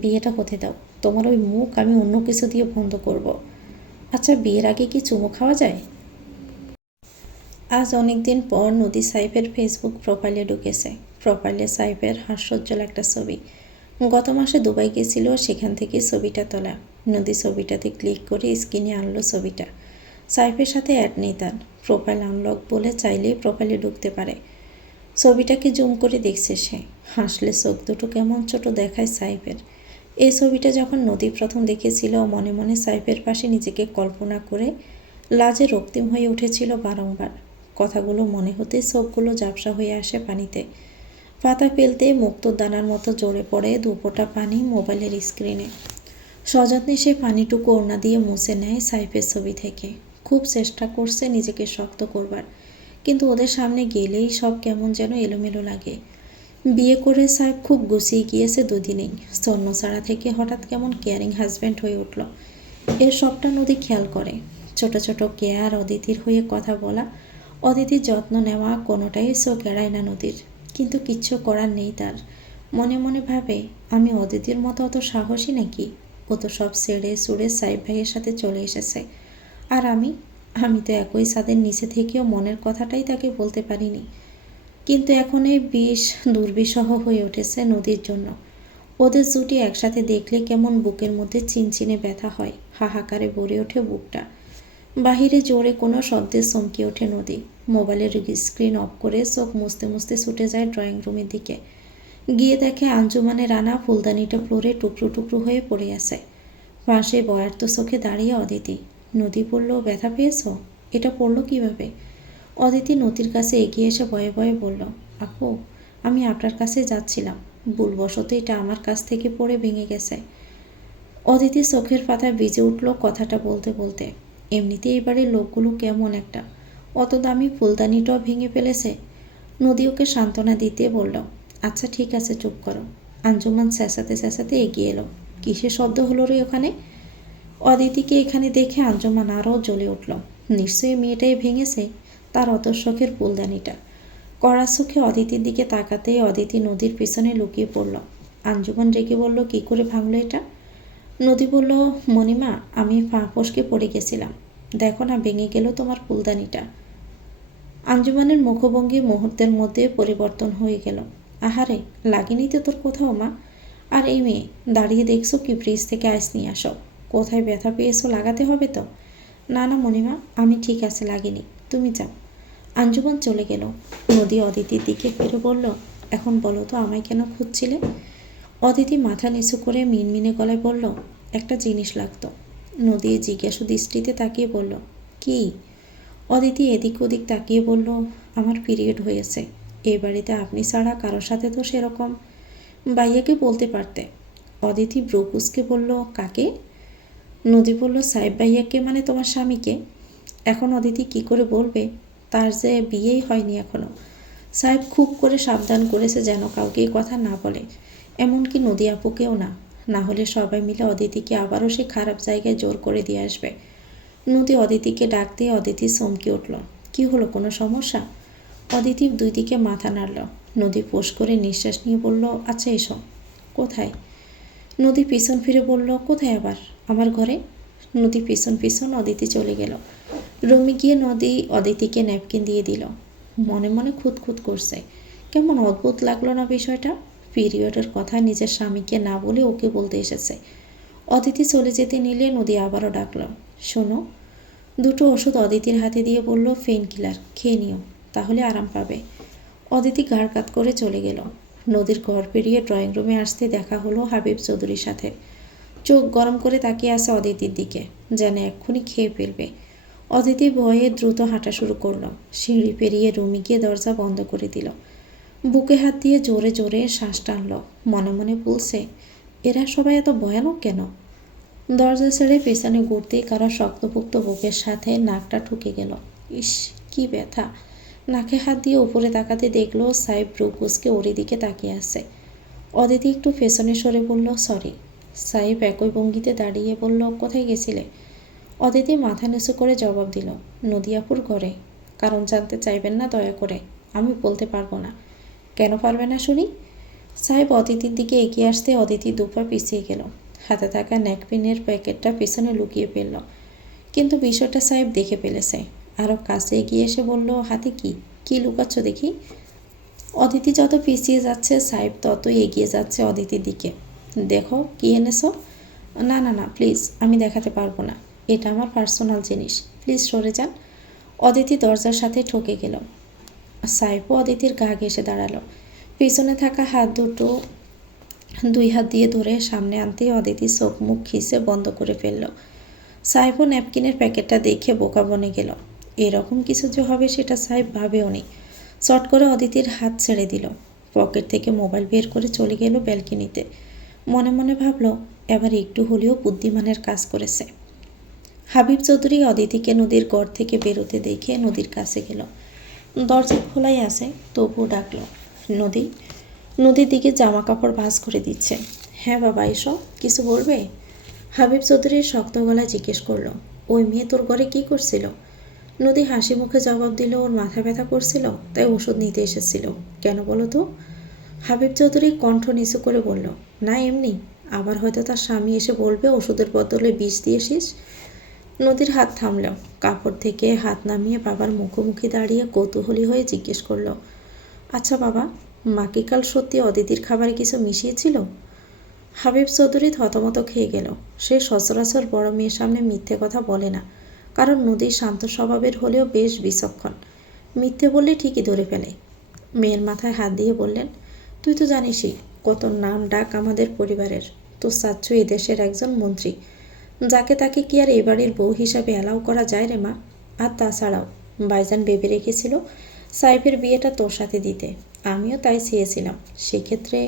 বিয়েটা হতে দাও, তোমার ওই মুখ আমি অন্য কিছু দিয়ে বন্ধ করব। আচ্ছা, বিয়ের আগে কি চুমু খাওয়া যায়? আজ অনেক দিন পর নদী সাহেবের ফেসবুক প্রোফাইলে ঢুকেছে। প্রোফাইলে সাহেবের হাস্যোজ্জ্বল একটা ছবি। গত মাসে দুবাই গেছিল, সেখান থেকে ছবিটা তোলা। নদী ছবিটাতে ক্লিক করে স্ক্রিনে আনলো ছবিটা। সাহেবের সাথে অ্যাড নেই তার। প্রোফাইল আনলক বলে চাইলেই প্রোফাইলে ঢুকতে পারে। ছবিটাকে জুম করে দেখছে সে। হাসলে চোখ দুটো কেমন ছোট দেখায় সাহেবের। এই ছবিটা যখন নদী প্রথম দেখেছিল, মনে মনে সাহেবের পাশে নিজেকে কল্পনা করে লাজে রক্তিম হয়ে উঠেছিল বারংবার। কথাগুলো মনে হতে চোখগুলো ঝাপসা হয়ে আসে পানিতে। পাতা ফেলতে মুক্তোর দানার মতো জড়ে পড়ে দুপোটা পানি মোবাইলের স্ক্রিনে। সযত্নে সে পানিটুকু ওড়না দিয়ে মুছে নেয় সাইফের ছবি থেকে। খুব চেষ্টা করছে নিজেকে শক্ত করবার, কিন্তু ওদের সামনে গেলেই সব কেমন যেন এলোমেলো লাগে। বিয়ে করে সাহেব খুব গুছিয়ে গিয়েছে দুদিনেই। স্তন্যছাড়া থেকে হঠাৎ কেমন কেয়ারিং হাজব্যান্ড হয়ে উঠল। এর সবটা নদী খেয়াল করে। ছোট ছোট কেয়ার, অদিতির হয়ে কথা বলা, অদিতির যত্ন নেওয়া, কোনোটাই চোখ এড়ায় না নদীর। কিন্তু কিচ্ছু করার নেই তার। মনে মনে ভাবে, আমি অদিতির মতো অত সাহসী নাকি? ও তো সব ছেড়ে ছুড়ে সাহেব ভাইয়ের সাথে চলে এসেছে। আর আমি তো একই ছাদের নিচে থেকেও মনের কথাটাই তাকে বলতে পারিনি। কিন্তু এখন এই বিষ দুর্বিষহ হয়ে উঠেছে নদীর জন্য। ওদের জুটি একসাথে দেখলে কেমন বুকের মধ্যে চিনচিনে ব্যথা হয়, হাহাকারে ভরে ওঠে বুকটা। বাহিরে জোরে কোনো শব্দে চমকে ওঠে নদী। মোবাইলের স্ক্রিন অফ করে চোখ মুছতে মুছতে ছুটে যায় ড্রয়িং রুমের দিকে। গিয়ে দেখে আঞ্জুমানের রানা ফুলদানিটা ফ্লোরে টুকরো টুকরো হয়ে পড়ে আছে। পাশে বয়ার্ত চোখে দাঁড়িয়ে অদিতি। নদী বলল, ব্যথা পেয়েছ? এটা পড়লো কিভাবে? অদিতি নদীর কাছে এগিয়ে এসে ভয়ে ভয়ে বলল, আপু, আমি আপনার কাছে যাচ্ছিলাম, ভুলবশত এটা আমার কাছ থেকে পড়ে ভেঙে গেছে। অদিতি চোখের পাতায় ভিজে উঠল কথাটা বলতে বলতে। এমনিতে এবারের লোকগুলো কেমন একটা, অত দামি ফুলদানিটাও ভেঙে ফেলেছে। নদী ওকে সান্ত্বনা দিতে বলল, আচ্ছা ঠিক আছে, চুপ করো। আঞ্জুমান চেঁচাতে চেঁচাতে এগিয়ে এলো। কিসের শব্দ হলো রে ওখানে? অদিতিকে এখানে দেখে আঞ্জুমান আরও জ্বলে উঠল। নিশ্চয়ই মেয়েটাই ভেঙেছে তার অত শখের ফুলদানিটা। কড়া চোখে অদিতির দিকে তাকাতেই অদিতি নদীর পিছনে লুকিয়ে পড়ল। আঞ্জুমান রেগে বলল, কি করে ভাঙলো এটা? নদী বলল, মণিমা, আমি ফসকে পড়ে গেছিলাম, দেখো না ভেঙে গেল তোমার ফুলদানিটা। আঞ্জুমানের মুখভঙ্গি মুহূর্তের মধ্যে পরিবর্তন হয়ে গেল। আহারে, লাগেনি তো তোর কোথাও মা? আর এই মেয়ে দাঁড়িয়ে দেখছো কি? ব্রিজ থেকে আইস নিয়ে আসো। কোথায় ব্যথা পেয়েছো? লাগাতে হবে তো? না না মণিমা, আমি ঠিক আছে, লাগেনি, তুমি যাও। আঞ্জুমান চলে গেল। নদী অদিতির দিকে ফিরে বলল, এখন বলো তো আমায় কেন খুঁজছিলে? অদিতি মাথা নিচু করে মিনমিনে গলায় বলল, একটা জিনিস লাগতো। নদী জিজ্ঞাসু দৃষ্টিতে তাকিয়ে বলল, কি? অদিতি এদিক ওদিক তাকিয়ে বলল, আমার পিরিয়ড হয়েছে। এই বাড়িতে আপনি ছাড়া কারোর সাথে তো সেরকম। বাইয়াকে বলতে পারতে। অদিতি ব্রুকুসকে বলল, কাকে? নদী বলল, সাহেব ভাইয়াকে, মানে তোমার স্বামীকে। এখন অদিতি কি করে বলবে? তার যে বিয়েই হয়নি এখনো। সাহেব খুব করে সাবধান করেছে যেন কাউকে এই কথা না বলে, এমনকি নদী আপুকেও না। না হলে সবাই মিলে অদিতিকে আবারও সে খারাপ জায়গায় জোর করে দিয়ে আসবে। নদী অদিতিকে ডাক দিয়ে অদিতি চমকে উঠল। কি হলো, কোনো সমস্যা? অদিতি দুই দিকে মাথা নাড়ল। নদী ফোঁস করে নিঃশ্বাস নিয়ে বলল, আচ্ছা এসো। কোথায়? নদী পিছন ফিরে বলল, কোথায় আবার? আমার ঘরে। নদী পিছন পিছন অদিতি চলে গেল। রুমে গিয়ে নদী অদিতিকে ন্যাপকিন দিয়ে দিল। মনে মনে খুঁতখুত করছে। কেমন অদ্ভুত লাগলো না বিষয়টা? পিরিয়ডের কথা নিজের স্বামীকে না বলে ওকে বলতে এসেছে। অদিতি চলে যেতে নিলে নদী আবারও ডাকল, শোনো। দুটো ওষুধ অদিতির হাতে দিয়ে বলল, পেইন কিলার খেয়ে নিও, তাহলে আরাম পাবে। অদিতি ঘাড় কাত করে চলে গেল। নদীর ঘর পেরিয়ে ড্রয়িং রুমে আসতে দেখা হলো হাবিব চৌধুরীর সাথে। চোখ গরম করে তাকিয়ে আছে অদিতির দিকে, যেন এক্ষুনি খেয়ে ফেলবে। অদিতি ভয়ে দ্রুত হাঁটা শুরু করলো। সিঁড়ি পেরিয়ে রুমে গিয়ে দরজা বন্ধ করে দিল। বুকে হাত দিয়ে জোরে জোরে শ্বাস টানল। মনে মনে বলছে, এরা সবাই এত ভয়ানক কেন? দরজা ছেড়ে পেছনে ঘুরতেই কারো শক্তপোক্ত বুকের সাথে নাকটা ঠুকে গেল। ইস, কি ব্যথা! নাকে হাত দিয়ে উপরে তাকাতে দেখলো সাহেব ব্রুকুসকে ওর দিকে তাকিয়ে আছে। অদিতি একটু পেছনে সরে বলল, সরি। সাহেব একই ভঙ্গিতে দাঁড়িয়ে বলল, কোথায় গেছিলে? অদিতি মাথা নিচু করে জবাব দিল, নদিয়াপুর ঘরে। কারণ জানতে চাইবেন না দয়া করে? আমি বলতে পারবো না। কেন পারবে না শুনি? সাহেব অদিতির দিকে এগিয়ে আসতে অদিতি দুপা পিছিয়ে গেল। হাতে থাকা ন্যাকপিনের প্যাকেটটা পেছনে লুকিয়ে ফেলল। কিন্তু বিষয়টা সাহেব দেখে ফেলেছে। আরও কাছে এগিয়ে এসে বলল, হাতে কি? কি লুকাচ্ছ দেখি? অদিতি যত পিছিয়ে যাচ্ছে সাহেব ততই এগিয়ে যাচ্ছে অদিতির দিকে। দেখো কি এনেছো? না না না, প্লিজ, আমি দেখাতে পারবো না। এটা আমার পার্সোনাল জিনিস, প্লিজ সরে যান। অদিতি দরজার সাথে ঠকে গেল। সাহেবও অদিতির গা ঘেঁষে দাঁড়ালো। পিছনে থাকা হাত দুটো দুই হাত দিয়ে ধরে সামনে আনতেই অদিতি চোখ মুখ খিসে বন্ধ করে ফেলল। সাহেবও ন্যাপকিনের প্যাকেটটা দেখে বোকা বনে গেল। এরকম কিছু যে হবে সেটা সাহেব ভাবেও নি। চট করে অদিতির হাত ছেড়ে দিল। পকেট থেকে মোবাইল বের করে চলে গেল ব্যালকনিতে। মনে মনে ভাবল, এবার একটু হলেও বুদ্ধিমানের কাজ করেছে। হাবিব চৌধুরী অদিতিকে নদীর গড় থেকে বেরোতে দেখে নদীর কাছে গেল। দরজা খোলাই আছে, তবুও ডাকল, নদী। নদীর দিকে জামা কাপড় ভাঁজ করে দিচ্ছে। হ্যাঁ বাবা, এসো। কিছু বলবে? হাবিব চৌধুরীর শক্ত গলায় জিজ্ঞেস করলো, ওই মেয়ে তোর ঘরে কী করছিল? নদী হাসি মুখে জবাব দিল, ওর মাথা ব্যথা করছিল, তাই ওষুধ নিতে এসেছিল। কেন বলো তো? হাবিব চৌধুরী কণ্ঠ নিচু করে বলল, না এমনি, আবার হয়তো তার স্বামী এসে বলবে ওষুধের বদলে বিষ দিয়েছিস। নদীর হাত থামল। কাপড় থেকে হাত নামিয়ে বাবার মুখোমুখি দাঁড়িয়ে কৌতূহলী হয়ে জিজ্ঞেস করলো, আচ্ছা বাবা, মা কি কাল সত্যি অদিতির খাবারে কিছু মিশিয়েছিল? হাবিব চৌধুরী থতমত খেয়ে গেল। সে সচরাচর বড় মেয়ের সামনে মিথ্যে কথা বলে না, কারণ নদী শান্ত স্বভাবের হলেও বেশ বিচক্ষণ। মিথ্যে বললে ঠিকই ধরে ফেলে। মেয়ের মাথায় হাত দিয়ে বললেন, তুই তো জানিসই কত নাম ডাক আমাদের পরিবারের। তো চাচ্ছু এদেশের একজন মন্ত্রী, যাকে তাকে কি আর এ বাড়ির বউ হিসাবে অ্যালাউ করা যায় রে মা? আর তাছাড়াও ভাইজান ভেবে রেখেছিল সাইফের বিয়েটা তোর সাথে দিতে। আমিও তাই চেয়েছিলাম সেক্ষেত্রে।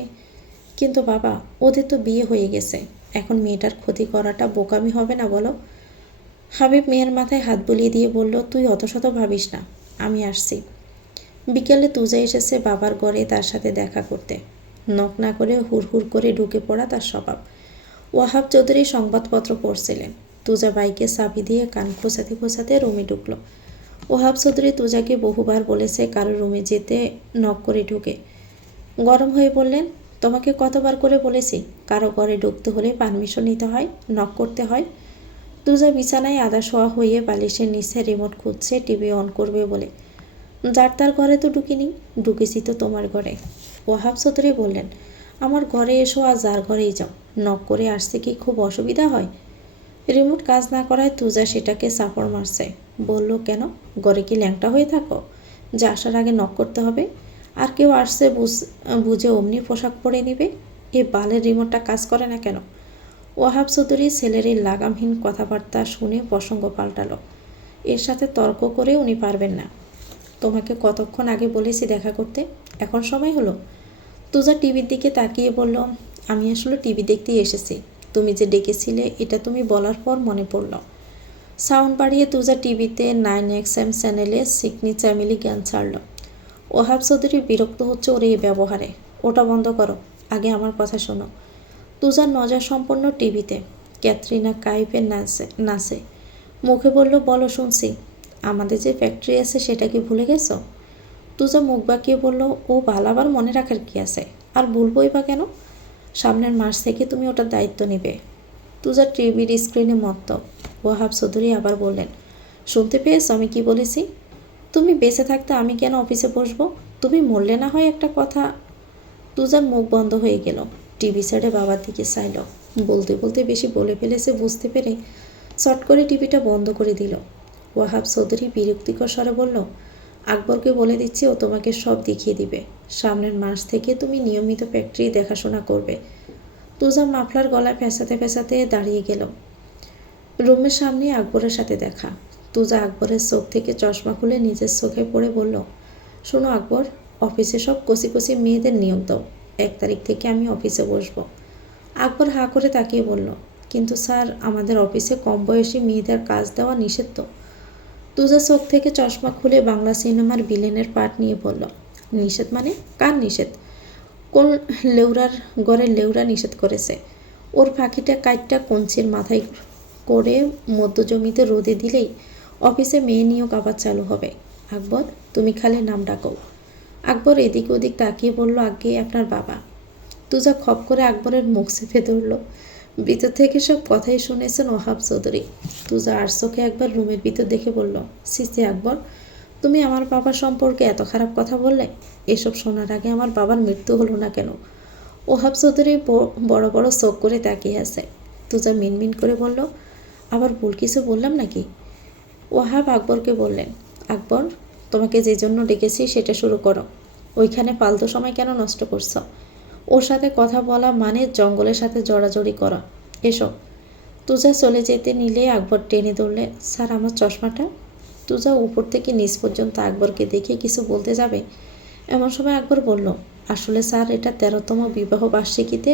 কিন্তু বাবা, ওদের তো বিয়ে হয়ে গেছে, এখন মেয়েটার ক্ষতি করাটা বোকামি হবে না বলো? হাবিব মেয়ের মাথায় হাত বুলিয়ে দিয়ে বলল, তুই অত শত ভাবিস না, আমি আসছি। বিকেলে তুজা এসেছে বাবার ঘরে তার সাথে দেখা করতে। নক না করে হুড়হুড় করে ঢুকে পড়া তার স্বভাব। ওয়াহাব চৌধুরী সংবাদপত্র পড়ছিলেন। তুজা বাইকে চাবি দিয়ে কান খোঁচাতে খোঁচাতে রুমে ঢুকলো। ওহাব চৌধুরী তুজাকে বহুবার বলেছে কারো রুমে যেতে নক করে ঢুকে। গরম হয়ে বললেন, তোমাকে কতবার করে বলেছি কারো ঘরে ঢুকতে হলে পারমিশন নিতে হয়, নক করতে হয়। তুজা বিছানায় আধা শোয়া হয়ে বালিশের নিচে রিমোট খুঁজছে টিভি অন করবে বলে। যার তার ঘরে তো ঢুকিনি, ঢুকেছি তো তোমার ঘরে। ওহাব চৌধুরী বললেন, আমার ঘরে এসো আর যার ঘরেই যাও, নক করে আসতে কি খুব অসুবিধা হয়? রিমোট কাজ না করায় তুজা সেটাকে চাপড় মারছে। বলল, কেন, ঘরে কি ল্যাংটা হয়ে থাকো যে আসার আগে নক করতে হবে? আর কেউ আসছে বুঝে অমনি পোশাক পরে নিবে? এ বালের রিমোটটা কাজ করে না কেন? ওয়াহাব চৌধুরী ছেলের এই লাগামহীন কথাবার্তা শুনে প্রসঙ্গ পাল্টালো। এর সাথে তর্ক করে উনি পারবেন না। তোমাকে কতক্ষণ আগে বলেছি দেখা করতে, এখন সময় হলো? তুজা টিভির দিকে তাকিয়ে বলল, আমি আসলে টিভি দেখতেই এসেছি, তুমি যে ডেকেছিলে এটা তুমি বলার পর মনে পড়ল। সাউন্ড বাড়িয়ে তুজা টিভিতে 9XM চ্যানেলে সিকনি চ্যামিলি গান ছাড়ল। ওহাব চৌধুরী বিরক্ত হচ্ছে ওর এই ব্যবহারে। ওটা বন্ধ করো, আগে আমার কথা শোনো। তুজার নজর সম্পন্ন টিভিতে ক্যাথরিনা কাইফের নাচে মুখে বলল, বলো শুনছি। আমাদের যে ফ্যাক্টরি আছে সেটা কি ভুলে গেছো? তুজা মুখ বাঁকিয়ে বলল, ও ভালো আবার মনে রাখার কি আছে, আর ভুলবই বা কেন? সামনের মাস থেকে তুমি ওটার দায়িত্ব নেবে। তুজা টিভির স্ক্রিনে মত্ত। ওয়াহাব চৌধুরী আবার বললেন, শুনতে পেয়েছ আমি কি বলেছি? তুমি বেঁচে থাকতে আমি কেন অফিসে বসবো? তুমি মরলে না হয় একটা কথা। তুজার মুখ বন্ধ হয়ে গেল। টিভি ছেড়ে বাবার দিকে চাইল। বলতে বলতে বেশি বলে ফেলেছে বুঝতে পেরে চট করে টিভিটা বন্ধ করে দিল। ওয়াহাব চৌধুরী বিরক্তিকর স্বরে বলল, আকবরকে বলে দিচ্ছি ও তোমাকে সব দেখিয়ে দিবে। সামনের মাস থেকে তুমি নিয়মিত ফ্যাক্টরি দেখাশোনা করবে। তুজা মাফলার গলায় ফেঁসাতে ফেঁসাতে দাঁড়িয়ে গেল। রুমের সামনে আকবরের সাথে দেখা। তুজা আকবরের চোখ থেকে চশমা খুলে নিজের চোখে পড়ে বলল, শোনো আকবর, অফিসে সব কচি কচি মেয়েদের নিয়োগ দাও। 1 তারিখ থেকে আমি অফিসে বসবো। আকবর হাঁ করে তাকিয়ে বলল, কিন্তু স্যার আমাদের অফিসে কম বয়সী মেয়েদের কাজ দেওয়া নিষেধ তো। তুজা চোখ থেকে চশমা খুলে বাংলা সিনেমার ভিলেনের পাট নিয়ে বলল, নিষেধ মানে? কার নিষেধ? কোন লেউরার ঘরের লেউরা নিষেধ করেছে? ওর পাখিটা কাইটটা কঞ্চির মাথায় করে মধ্য জমিতে রোদে দিলেই অফিসে মেয়ে নিয়োগ আবার চালু হবে। আকবর, তুমি খালি নাম ডাকো। আকবর এদিক ওদিক তাকিয়ে বলল, আগে আপনার বাবা। তুজা খপ করে আকবরের মুখ চেপে ধরল। ভিতর থেকে সব কথাই শুনেছেন ওহাব চৌধুরী। তুজা আর চোখে একবার রুমের ভিতর দেখে বলল, সিসি আকবর, তুমি আমার বাবার সম্পর্কে এত খারাপ কথা বললে? এসব শোনার আগে আমার বাবার মৃত্যু হলো না কেন? ওহাব চৌধুরী বড় বড় চোখ করে তাকিয়ে আছে। তুজা মিনমিন করে বলল, আবার ভুল কিছু বললাম নাকি? ওহাব আকবরকে বললেন, আকবর, তোমাকে যে জন্য ডেকেছি সেটা শুরু করো। ওইখানে ফালতু সময় কেন নষ্ট করছো? ওর সাথে কথা বলা মানে জঙ্গলের সাথে জড়াজড়ি করা। এসো। তুজা চলে যেতে নিলে আকবর টেনে ধরলে, স্যার আমার চশমাটা। তুজা উপর থেকে নিচ পর্যন্ত আকবরকে দেখে কিছু বলতে যাবে এমন সময় আকবর বলল, আসলে স্যার এটা 13তম বিবাহ বার্ষিকীতে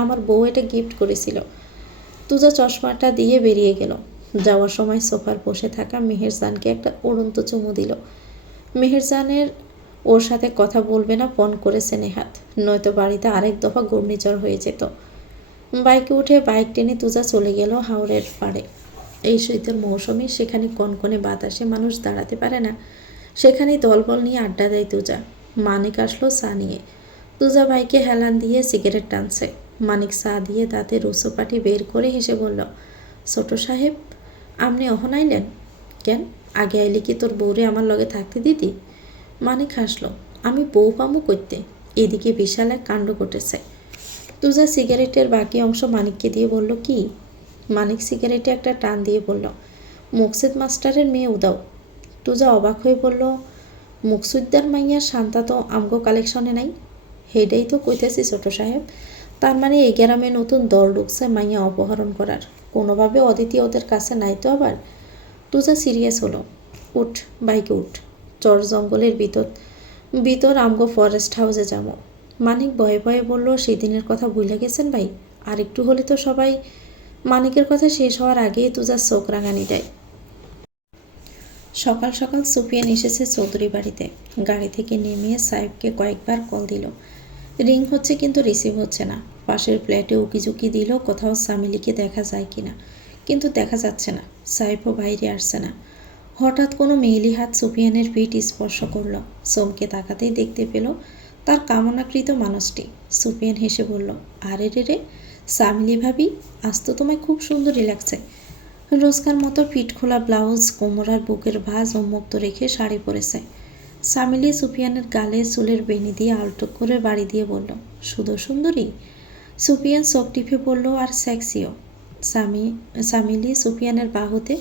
আমার বউ এটা গিফট করেছিল। তুজা চশমাটা দিয়ে বেরিয়ে গেল। যাওয়ার সময় সোফার বসে থাকা মেহেরজানকে একটা উড়ন্ত চুমু দিল। মেহেরজানের ওর সাথে কথা বলবে না পণ করেছে নেহাত, নয়তো বাড়িতে আরেক দফা ঘূর্ণিঝড় হয়ে যেত। বাইকে উঠে বাইক টেনে তুজা চলে গেল হাওরের পাড়ে। এই শীতের মৌসুমে সেখানে কনকনে বাতাসে মানুষ দাঁড়াতে পারে না, সেখানেই দলবল নিয়ে আড্ডা দেয় তুজা। মানিক আসলো চা নিয়ে। তুজা বাইকে হেলান দিয়ে সিগারেট টানছে। মানিক চা দিয়ে দাঁতে রুসোপাটি বের করে হেসে বলল, ছোট সাহেব, আপনি অহন আইলেন কেন? আগে আইলে কি তোর বউরে আমার লগে থাকতে দিতি? মানিক হাসলো, আমি বউ পামু করতে, এদিকে বিশাল এক কাণ্ড ঘটেছে। তুজা সিগারেটের বাকি অংশ মানিককে দিয়ে বলল, কি? মানিক সিগারেটে একটা টান দিয়ে বলল, মুকসিদ মাস্টারের মেয়ে উদাও। তুজা অবাক হয়ে বলল, মুকসুদ্দার মাইয়া শান্তা তো আমগো কালেকশনে নাই। হেডেই তো কইতেছি ছোট সাহেব, তার মানে এই গ্রামে নতুন দল ঢুকছে মাইয়া অপহরণ করার, কোনোভাবে অদিতি ওদের কাছে নাই তো আবার? তুজা সিরিয়াস হলো, উঠ, বাইকে উঠ, চর জঙ্গলের ভিতর আমগো ফরেস্ট হাউসে যাবো। মানিক ভয়ে ভয়ে বলল, সেদিনের কথা ভুলে গেছেন ভাই? আর একটু হলে তো সবাই। মানিকের কথা শেষ হওয়ার আগেই তুজা চোখ রাঙানি দেয়। সকাল সকাল সুফিয়ান এসেছে চৌধুরী বাড়িতে। গাড়ি থেকে নেমে সাহেবকে কয়েকবার কল দিল। রিং হচ্ছে কিন্তু রিসিভ হচ্ছে না। পাশের ফ্ল্যাটে উকিঝুঁকি দিল কোথাও সামিলিকে দেখা যায় কিনা, কিন্তু দেখা যাচ্ছে না। সাইফও বাইরে আসছে না। হঠাৎ কোনো মেয়েলি হাত সুফিয়ানের পিঠ স্পর্শ করল। চমকে তাকাতেই দেখতে পেল তার কামনাকৃত মানুষটি। সুফিয়ান হেসে বলল, আরে রে রে, সামিলি ভাবি, আজ তো তোমায় খুব সুন্দরই লাগছে। রোজকার মতো পিঠ খোলা ব্লাউজ, কোমর আর বুকের ভাঁজ উন্মুক্ত রেখে শাড়ি পরেছে। সামিলি সুফিয়ানের গালে চুলের বেনি দিয়ে আলটো করে বাড়ি দিয়ে বলল, শুধু সুন্দরী? সুফিয়ান চোখ টিপে পড়ল, আর সেক্সিও। সামিলি সুফিয়ানের বাহুতে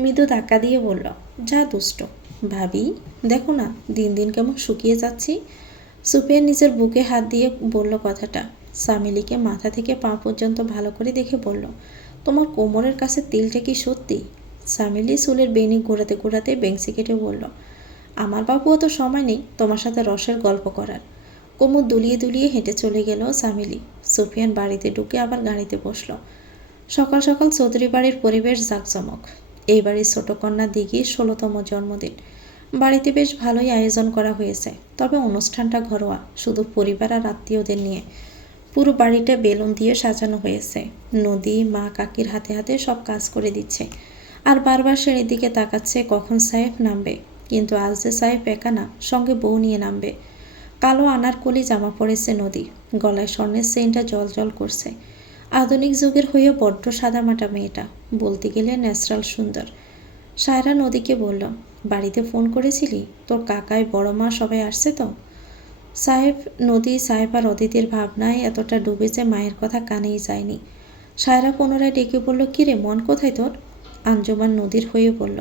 মৃদু ধাক্কা দিয়ে বলল, যা দুষ্ট ভাবি, দেখো না দিন দিন কেমন শুকিয়ে যাচ্ছি। সুফিয়ান নিজের বুকে হাত দিয়ে বলল কথাটা। সামিলিকে মাথা থেকে পা পর্যন্ত ভালো করে দেখে বলল, তোমার কোমরের কাছে তিলটা কি সত্যি? সামিলি চুলের বেনি ঘোরাতে ঘোরাতে বেঞ্চি কেটে বলল, আমার বাবুও তো সময় নেই তোমার সাথে রসের গল্প করার। কোমর দুলিয়ে দুলিয়ে হেঁটে চলে গেল সামিলি। সুফিয়ান বাড়িতে ঢুকে আবার গাড়িতে বসল। সকাল সকাল চৌধুরী বাড়ির পরিবেশ জাঁকজমক। এই বাড়ির ছোট কন্যা দিঘির 16তম জন্মদিন। বাড়িতে বেশ ভালোই আয়োজন করা হয়েছে, তবে অনুষ্ঠানটা ঘরোয়া, শুধু পরিবার আর আত্মীয়দের নিয়ে। পুরো বাড়িটা বেলুন দিয়ে সাজানো হয়েছে। নদী মা কাকির হাতে হাতে সব কাজ করে দিচ্ছে, আর বারবার সিঁড়ির দিকে তাকাচ্ছে কখন সাহেব নামবে। কিন্তু আজ যে সাহেব একা না, সঙ্গে বউ নিয়ে নামবে। কালো আনারকলি জামা পড়েছে নদী, গলায় স্বর্ণের চেইনটা জল জল করছে। আধুনিক যুগের হয়ে বড্ড সাদামাটা মেয়েটা, বলতে গেলে ন্যাচারাল সুন্দর। সায়রা নদীকে বলল, বাড়িতে ফোন করেছিলি? তোর কাকায় বড় মা সবাই আসছে তো? সাহেব আর অদিতির ভাবনায় এতটা ডুবে যে মায়ের কথা কানেই যায়নি। সায়রা পুনরায় ডেকে বলল, কিরে, মন কোথায় তোর? আঞ্জুমান নদীর হয়ে বলল,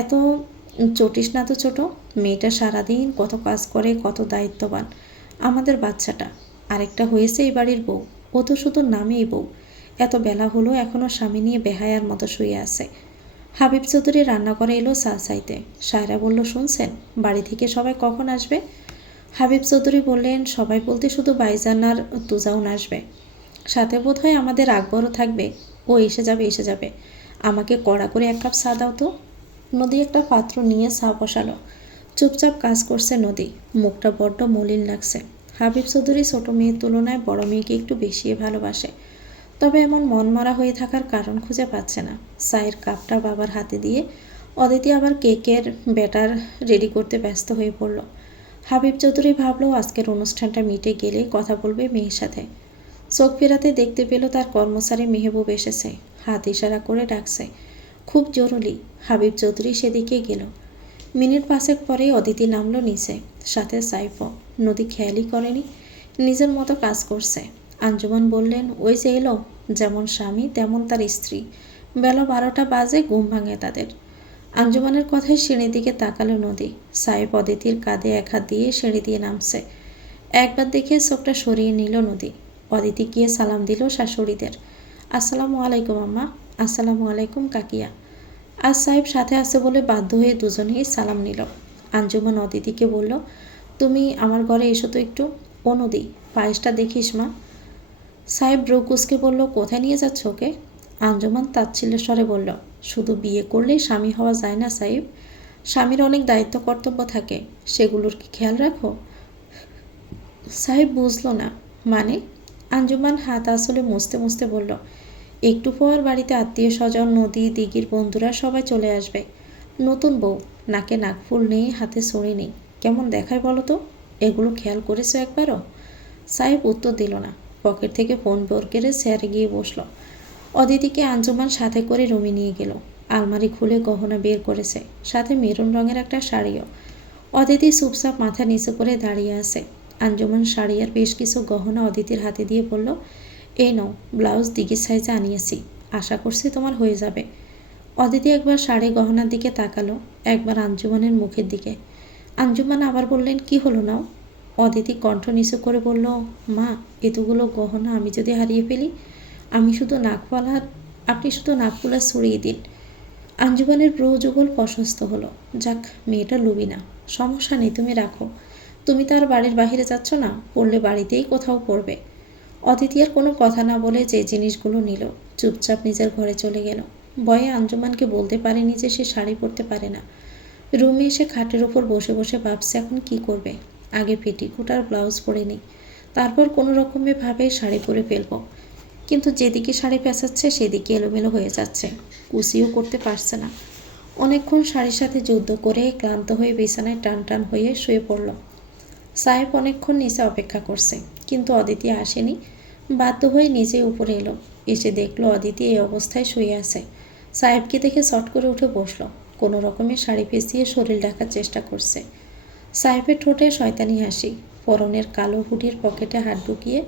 এত চটিস না তো ছোট। মেয়েটা সারাদিন কত কাজ করে, কত দায়িত্ববান। আমাদের বাচ্চাটা আরেকটা হয়েছে এই বাড়ির বউ, ও তো শুধু নামেই বউ। এত বেলা হলো এখনও স্বামী নিয়ে বেহায়ার মতো শুয়ে আছে। হাবিব চৌধুরী রান্নাঘরে এলো চা চাইতে। সায়রা বলল, শুনছেন, বাড়ি থেকে সবাই কখন আসবে? হাবিব চৌধুরী বললেন, সবাই বলতে শুধু বাইজান আর তুজাউন আসবে, সাথে বোধ হয় আমাদের আকবরও থাকবে। ও এসে যাবে। আমাকে কড়া করে এক কাপ চা দাও তো। নদী একটা পাত্র নিয়ে চা বসালো। চুপচাপ কাজ করছে নদী, মুখটা বড্ড মলিন লাগছে। হাবিব চৌধুরী ছোট মেয়ের তুলনায় বড় মেয়েকে একটু বেশি ভালোবাসে, তবে এমন মনমরা হয়ে থাকার কারণ খুঁজে পাচ্ছে না। চায়ের কাপটা বাবার হাতে দিয়ে অদিতি আবার কেকের ব্যাটার রেডি করতে ব্যস্ত হয়ে পড়ল। হাবিব চৌধুরী ভাবল, আজকের অনুষ্ঠানটা মিটে গেলে কথা বলবে মেয়ের সাথে। চোখ ফেরাতে দেখতে পেল তার কর্মচারী মেহবুব এসেছে, হাত ইশারা করে ডাকছে, খুব জরুরি। হাবিব চৌধুরী সেদিকে গেল। মিনিট 5 পরেই অদিতি নামলো নিচে, সাথে সাইফও। নদী খেয়ালই করেনি, নিজের মতো কাজ করছে। আঞ্জুমান বললেন, ওই যে এলো, যেমন স্বামী তেমন তার স্ত্রী। বেলা 12টা বাজে, ঘুম ভাঙে তাদের। আঞ্জুমানের কথায় সিঁড়ির দিকে তাকালো নদী। সাইফ অদিতির কাঁধে এক হাত দিয়ে সিঁড়ি দিয়ে নামছে। একবার দেখে চোখটা সরিয়ে নিল নদী। অদিতি গিয়ে সালাম দিল শাশুড়িদের। আসসালামু আলাইকুম আম্মা। আসসালামু আলাইকুম কাকিয়া। আজ সাহেব সাথে আছে বলে বাধ্য হয়ে দুজনেই সালাম নিল। আঞ্জুমান অদিতিকে বলল, তুমি আমার ঘরে এসো তো একটু। ও নদী, পায়েসটা দেখিস মা। সাহেব ব্রকুসকে বলল, কোথায় নিয়ে যাচ্ছ ওকে? আঞ্জুমান তাচ্ছিল্যের স্বরে বলল, শুধু বিয়ে করলেই স্বামী হওয়া যায় না সাহেব। স্বামীর অনেক দায়িত্ব কর্তব্য থাকে, সেগুলোর কি খেয়াল রাখো? সাহেব বুঝল না। মানে? আঞ্জুমান হাত আসলে মুছতে মুছতে বলল, একটু পর বাড়িতে আত্মীয় স্বজন, নদী, দিঘির বন্ধুরা সবাই চলে আসবে। নতুন বউ, নাকে নাকফুল নেই, হাতে ছড়ি নেই, কেমন দেখায় বলো তো? এগুলো খেয়াল করেছো একবারও? সাহেব উত্তর দিল না। পকেট থেকে ফোন বের করে চেয়ারে গিয়ে বসল। অদিতিকে আঞ্জুমান সাথে করে রুমে নিয়ে গেল। আলমারি খুলে গহনা বের করেছে, সাথে মেরুন রঙের একটা শাড়িও। অদিতি চুপচাপ মাথা নিচু করে দাঁড়িয়ে আছে। আঞ্জুমান শাড়ি আর বেশ কিছু গহনা অদিতির হাতে দিয়ে বলল, এই নাও, ব্লাউজ দিঘির সাইজে আনিয়েছি, আশা করছি তোমার হয়ে যাবে। অদিতি একবার শাড়ি গহনার দিকে তাকালো, একবার আঞ্জুমানের মুখের দিকে। আঞ্জুমান আবার বললেন, কি হলো নাও? অদিতি কণ্ঠ নিচু করে বলল, মা, এতগুলো গহনা আমি যদি হারিয়ে ফেলি? আপনি শুধু নাকফুলা ছড়িয়ে দিন। আঞ্জুমানের যুগল প্রশস্ত হলো। যাক, মেয়েটা লুবি না, সমস্যা নেই, তুমি রাখো। তুমি তার বাড়ির বাহিরে যাচ্ছ না, পড়লে বাড়িতেই কোথাও পড়বে। অদিতি আর কোনো কথা না বলে যে জিনিসগুলো নিল, চুপচাপ নিজের ঘরে চলে গেল। ভয়ে আঞ্জুমানকে বলতে পারেনি যে সে শাড়ি পরতে পারে না। রুমে এসে খাটের ওপর বসে বসে ভাবছে এখন কি করবে। আগে পেটিকোট আর ব্লাউজ পরে নিই, তারপর কোনো রকমে ভাবে শাড়ি পরে ফেলব। কিন্তু যেদিকে শাড়ি পেঁচাচ্ছে সেদিকে এলোমেলো হয়ে যাচ্ছে, কুচিও করতে পারছে না। অনেকক্ষণ শাড়ির সাথে যুদ্ধ করে ক্লান্ত হয়ে বিছানায় টান টান হয়ে শুয়ে পড়ল। সাহেব অনেকক্ষণ নিচে অপেক্ষা করছে, কিন্তু অদিতি আসেনি। বাধ্য হয়ে নিচে উপরে এলো। এসে দেখলো অদিতি এই অবস্থায় শুয়ে আছে। সাহেবকে দেখে চট করে উঠে বসলো। কোনো রকমে শাড়ি পেঁচিয়ে শরীর ঢাকার চেষ্টা করছে। সাহেবের ঠোঁটে শয়তানি হাসি। পরনের কালো হুডির পকেটে হাত ঢুকিয়ে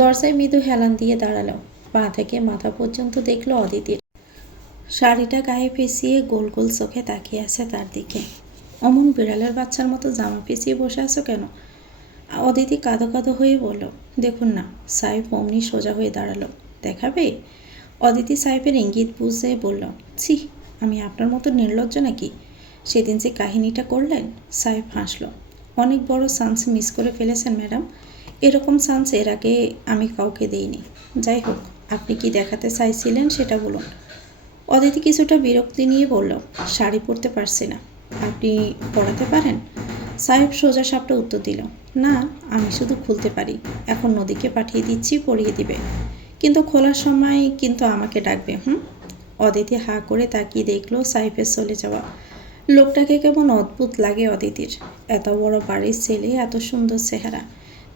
দরজায় মৃদু হেলান দিয়ে দাঁড়ালো। পা থেকে মাথা পর্যন্ত দেখলো অদিতির শাড়িটা গায়ে পেঁচিয়ে গোল গোল চোখে তাকিয়ে আছে তার দিকে। অমন বিড়ালের বাচ্চার মতো জামা পেঁচিয়ে বসে আছো কেন? অদিতি কাঁদো কাঁদো হয়ে বলল, দেখুন না। সাহেব অমনি সোজা হয়ে দাঁড়ালো। দেখাবে? অদিতি সাহেবের ইঙ্গিত বুঝে বলল, ছি, আমি আপনার মতো নির্লজ্জ নাকি? সেদিন যে কাহিনীটা করলেন। সাহেব হাসল। অনেক বড় চান্স মিস করে ফেলেছেন ম্যাডাম। এরকম চান্স এর আগে আমি কাউকে দিইনি। যাই হোক, আপনি কি দেখাতে চাইছিলেন সেটা বলুন। অদিতি কিছুটা বিরক্তি নিয়ে বলল, শাড়ি পরতে পারছি না। আপনি পরাতে পারেন? সাহেব সোজা সাপটা উত্তর দিল, না, আমি শুধু খুলতে পারি। এখন নদীকে পাঠিয়ে দিচ্ছি, পরিয়ে দিবে। কিন্তু খোলার সময় কিন্তু আমাকে ডাকবে। অদিতি হাঁ করে তাকিয়ে দেখলো সাহেবের চলে যাওয়া। লোকটাকে কেমন অদ্ভুত লাগে অদিতির। এত বড় বাড়ির ছেলে, এত সুন্দর চেহারা,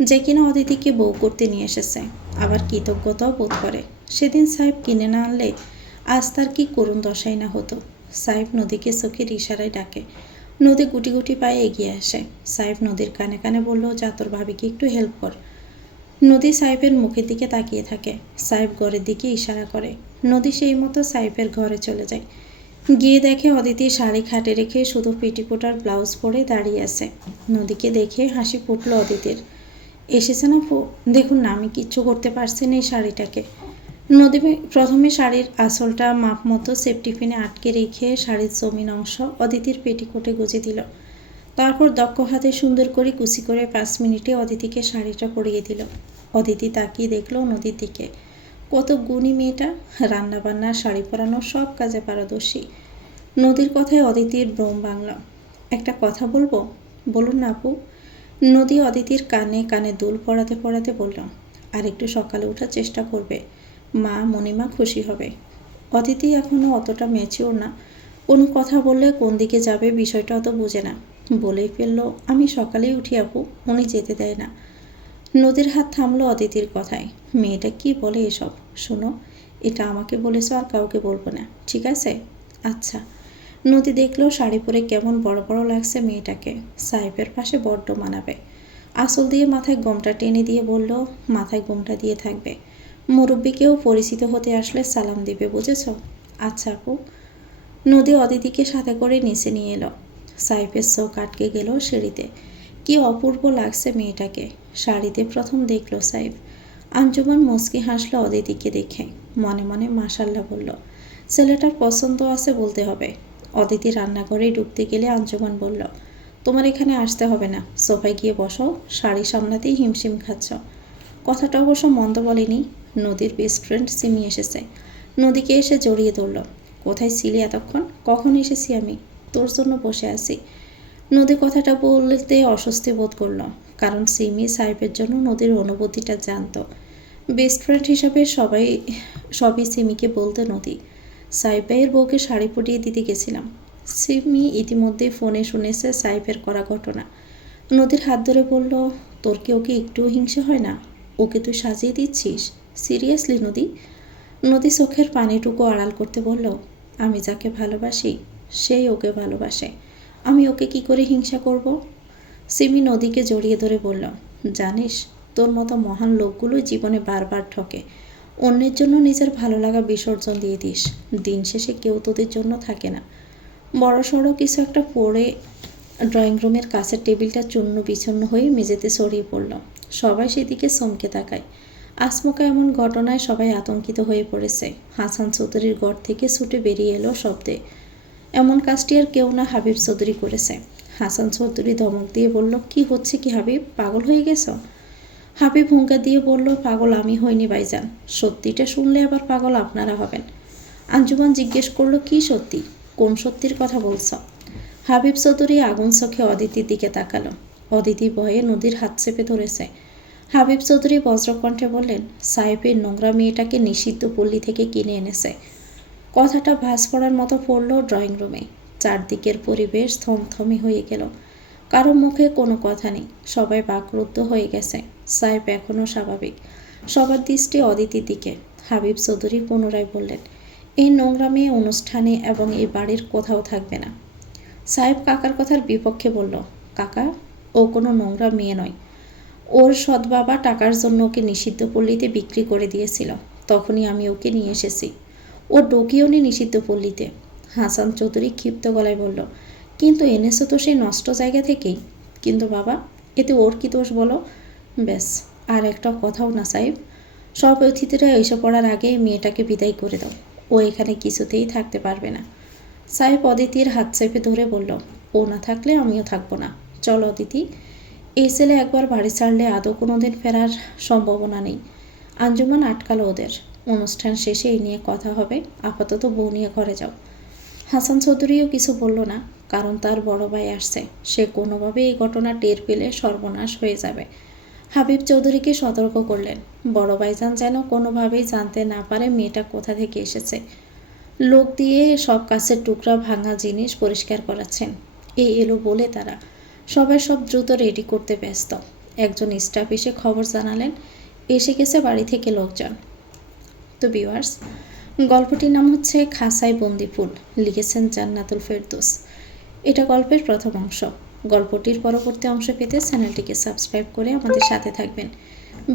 যে কিনা অদিতিকে বউ করতে নিয়ে এসেছে। আবার কৃতজ্ঞতাও বোধ করে। সেদিন সাহেব কিনে না আনলে আজ তার কি করুণ দশাই না হতো। সাহেব নদীকে চোখের ইশারায় ডাকে। নদী গুটি গুটি পায়ে এগিয়ে আসে। সাহেব নদীর কানে কানে বলল, যা তোর ভাবিকে একটু হেল্প কর। নদী সাহেবের মুখের দিকে তাকিয়ে থাকে। সাহেব ঘরের দিকে ইশারা করে। নদী সেই মতো সাহেবের ঘরে চলে যায়। গিয়ে দেখে অদিতি শাড়ি খাটে রেখে শুধু পেটিকোট আর ব্লাউজ পরে দাঁড়িয়ে আছে। নদীকে দেখে হাসি ফুটল অদিতির। এসেছেন আপু? দেখুন না, আমি কিচ্ছু করতে পারছি না এই শাড়িটাকে। নদী প্রথমে শাড়ির আঁচলটা মাপ মতো সেফটি পিনে আটকে রেখে শাড়ির জমিন অংশ অদিতির পেটিকোটে গুজে দিল। তারপর দক্ষ হাতে সুন্দর করে কুচি করে 5 মিনিটে অদিতিকে শাড়িটা পরিয়ে দিল। অদিতি তাকিয়ে দেখলো নদীর দিকে। কত গুণী মেয়েটা, রান্নাবান্না, শাড়ি পরানো, সব কাজে পারদর্শী। নদীর কথায় অদিতির ব্রম বাংলা। একটা কথা বলবো? বলুন না আপু। নদী অদিতির কানে কানে দুল পড়াতে পড়াতে বলল, আর একটু সকালে ওঠার চেষ্টা করবে, মা মণিমা খুশি হবে। অদিতি এখনও অতটা ম্যাচিওর না। কোনো কথা বললে কোন দিকে যাবে বিষয়টা অত বোঝে না। বলেই ফেললো, আমি সকালেই উঠি আপু, উনি যেতে দেয় না। নদীর হাত থামলো অদিতির কথায়। মেয়েটা কি বলে এসব? শোনো, এটা আমাকে বলেছো, আর কাউকে বলবো না, ঠিক আছে? আচ্ছা। নদী দেখলো শাড়ি পরে কেমন বড় বড় লাগছে মেয়েটাকে। সাহেবের পাশে বড্ড মানাবে। আঁচল দিয়ে মাথায় গোমটা টেনে দিয়ে বলল, মাথায় গোমটা দিয়ে থাকবে। মুরব্বিকেও পরিচিত হতে আসলে সালাম দিবে, বুঝেছ? আচ্ছা আপু। নদী অদিতিকে সাথে করে নিচে নিয়ে এলো। সাইফের চোখ আটকে গেল সিঁড়িতে। কি অপূর্ব লাগছে মেয়েটাকে। শাড়িতে প্রথম দেখলো সাইফ। আঞ্জুমান মুচকি হাসলো অদিতিকে দেখে। মনে মনে মাশাল্লাহ বলল, ছেলেটার পছন্দ আছে বলতে হবে। অদিতি রান্নাঘরেই ঢুকতে গেলে আঞ্জুমান বলল, তোমার এখানে আসতে হবে না, সোফায় গিয়ে বসো, শাড়ি সামলাতেই হিমশিম খাচ্ছ। কথাটা অবশ্য মন্দ বলেনি। নদীর বেস্ট ফ্রেন্ড সিমি এসেছে। নদীকে এসে জড়িয়ে ধরল। কোথায় ছিলি এতক্ষণ? কখন এসেছি আমি? তোর জন্য বসে আছি। নদী কথাটা বলতে অস্বস্তি বোধ করল, কারণ সিমি সাহেবের জন্য নদীর অনুভূতিটা জানত। বেস্ট ফ্রেন্ড হিসাবে সবই সিমিকে বলতে নদী। সাহেব ভাইয়ের বউকে শাড়ি পরিয়ে দিতে গেছিলাম। সিমি ইতিমধ্যেই ফোনে শুনেছে সাহেবের করা ঘটনা। নদীর হাত ধরে বলল, তোর কি ওকে একটুও হিংসে হয় না? ওকে তুই সাজিয়ে দিচ্ছিস? সিরিয়াসলি নদী? নদী চোখের পানিটুকু আড়াল করতে বলল, আমি যাকে ভালোবাসি সেই ওকে ভালোবাসে, আমি ওকে কি করে হিংসা করব? সিমি নদীকে জড়িয়ে ধরে বলল, জানিস, তোর মতো মহান লোকগুলো জীবনে বারবার ঠকে। অন্যের জন্য নিজের ভালো লাগা বিসর্জন দিয়ে দিস। দিন শেষে কেউ তোদের জন্য থাকে না। বড় সড়ো কিছু একটা পড়ে ড্রয়িং রুমের কাছের টেবিলটা চূর্ণ বিচ্ছন্ন হয়ে মেঝেতে ছড়িয়ে পড়ল। সবাই সেদিকে চমকে তাকায়। আচমকা এমন ঘটনায় সবাই আতঙ্কিত হয়ে পড়েছে। হাসান চৌধুরীর ঘর থেকে ছুটে বেরিয়ে এলো শব্দে। এমন কাজটি আর কেউ না, হাবিব চৌধুরী করেছে। হাসান চৌধুরী ধমক দিয়ে বলল, কি হচ্ছে কি হাবিব, পাগল হয়ে গেছ? হাবিব হুঙ্কা দিয়ে বলল, পাগল আমি হইনি ভাইজান, সত্যিটা শুনলে আবার পাগল আপনারা হবেন। আঞ্জুমান জিজ্ঞেস করলো, কি সত্যি? কোন সত্যির কথা বলছ? হাবিব চৌধুরী আগুন চোখে অদিতির দিকে তাকালো। অদিতি ভয়ে নদীর হাত চেপে ধরেছে। হাবিব চৌধুরী বজ্রকণ্ঠে বললেন, সাহেবের নোংরা মেয়েটাকে নিষিদ্ধ পল্লী থেকে কিনে এনেছে। কথাটা ভাঁজ পড়ার মতো পড়ল ড্রয়িং রুমে। চারদিকের পরিবেশ থমথমে হয়ে গেল। কারো মুখে কোনো কথা নেই, সবাই বাকরুদ্ধ হয়ে গেছে। সাহেব এখনও স্বাভাবিক, সবার দৃষ্টি অদিতির দিকে। হাবিব চৌধুরী পুনরায় বললেন, এই নোংরা মেয়ে অনুষ্ঠানে এবং এই বাড়ির কোথাও থাকবে না। সাহেব কাকার কথার বিপক্ষে বলল, কাকা, ও কোনো নোংরা মেয়ে নয়। ওর সৎ বাবা টাকার জন্য ওকে নিষিদ্ধ পল্লীতে বিক্রি করে দিয়েছিল, তখনই আমি ওকে নিয়ে এসেছি। ও ডকিওনি নিষিদ্ধ পল্লীতে। হাসান চৌধুরী ক্ষিপ্ত গলায় বলল, কিন্তু এনেছো তো সেই নষ্ট জায়গা থেকেই। কিন্তু বাবা, এতে ওর কি দোষ বলো? ব্যাস, আর একটা কথাও না সাহেব। সব অতিথিরা এসে পড়ার আগে মেয়েটাকে বিদায় করে দাও। ও এখানে কিছুতেই থাকতে পারবে না। সাহেব অদিতির হাত চেপে ধরে বলল, ও না থাকলে আমিও থাকবো না। চলো অদিতি, এই ছেলে একবার বাড়ি ছাড়লে আদৌ কোনোদিন ফেরার সম্ভাবনা নেই। আঞ্জুমান আটকালো ওদের। অনুষ্ঠান শেষে এই নিয়ে কথা হবে, আপাতত বউ নিয়ে ঘরে যাও। হাসান চৌধুরীও কিছু বলল না, কারণ তার বড় ভাই আসছে। সে কোনোভাবে এই ঘটনা টের পেলে সর্বনাশ হয়ে যাবে। হাবিব চৌধুরীকে সতর্ক করলেন, বড় ভাইজান যেন কোনোভাবেই জানতে না পারে মেয়েটা কোথা থেকে এসেছে। লোক দিয়ে সব কাছের টুকরা ভাঙা জিনিস পরিষ্কার করাচ্ছেন। এই এলো বলে তারা সবাই সব দ্রুত রেডি করতে ব্যস্ত। একজন স্টাফ এসে খবর জানালেন, এসে গেছে বাড়ি থেকে লোকজন। তো ভিউয়ার্স, গল্পটির নাম হচ্ছে খাসাই বন্দিফুল, লিখেছেন জান্নাতুল ফেরদৌস। এটা গল্পের প্রথম অংশ। গল্পটির পরবর্তী অংশ পেতে চ্যানেলটিকে সাবস্ক্রাইব করে আমাদের সাথে থাকবেন।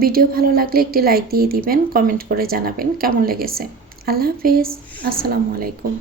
ভিডিও ভালো লাগলে একটি লাইক দিয়ে দিবেন, কমেন্ট করে জানাবেন কেমন লেগেছে। আল্লাহ হাফেজ, আসসালামু আলাইকুম।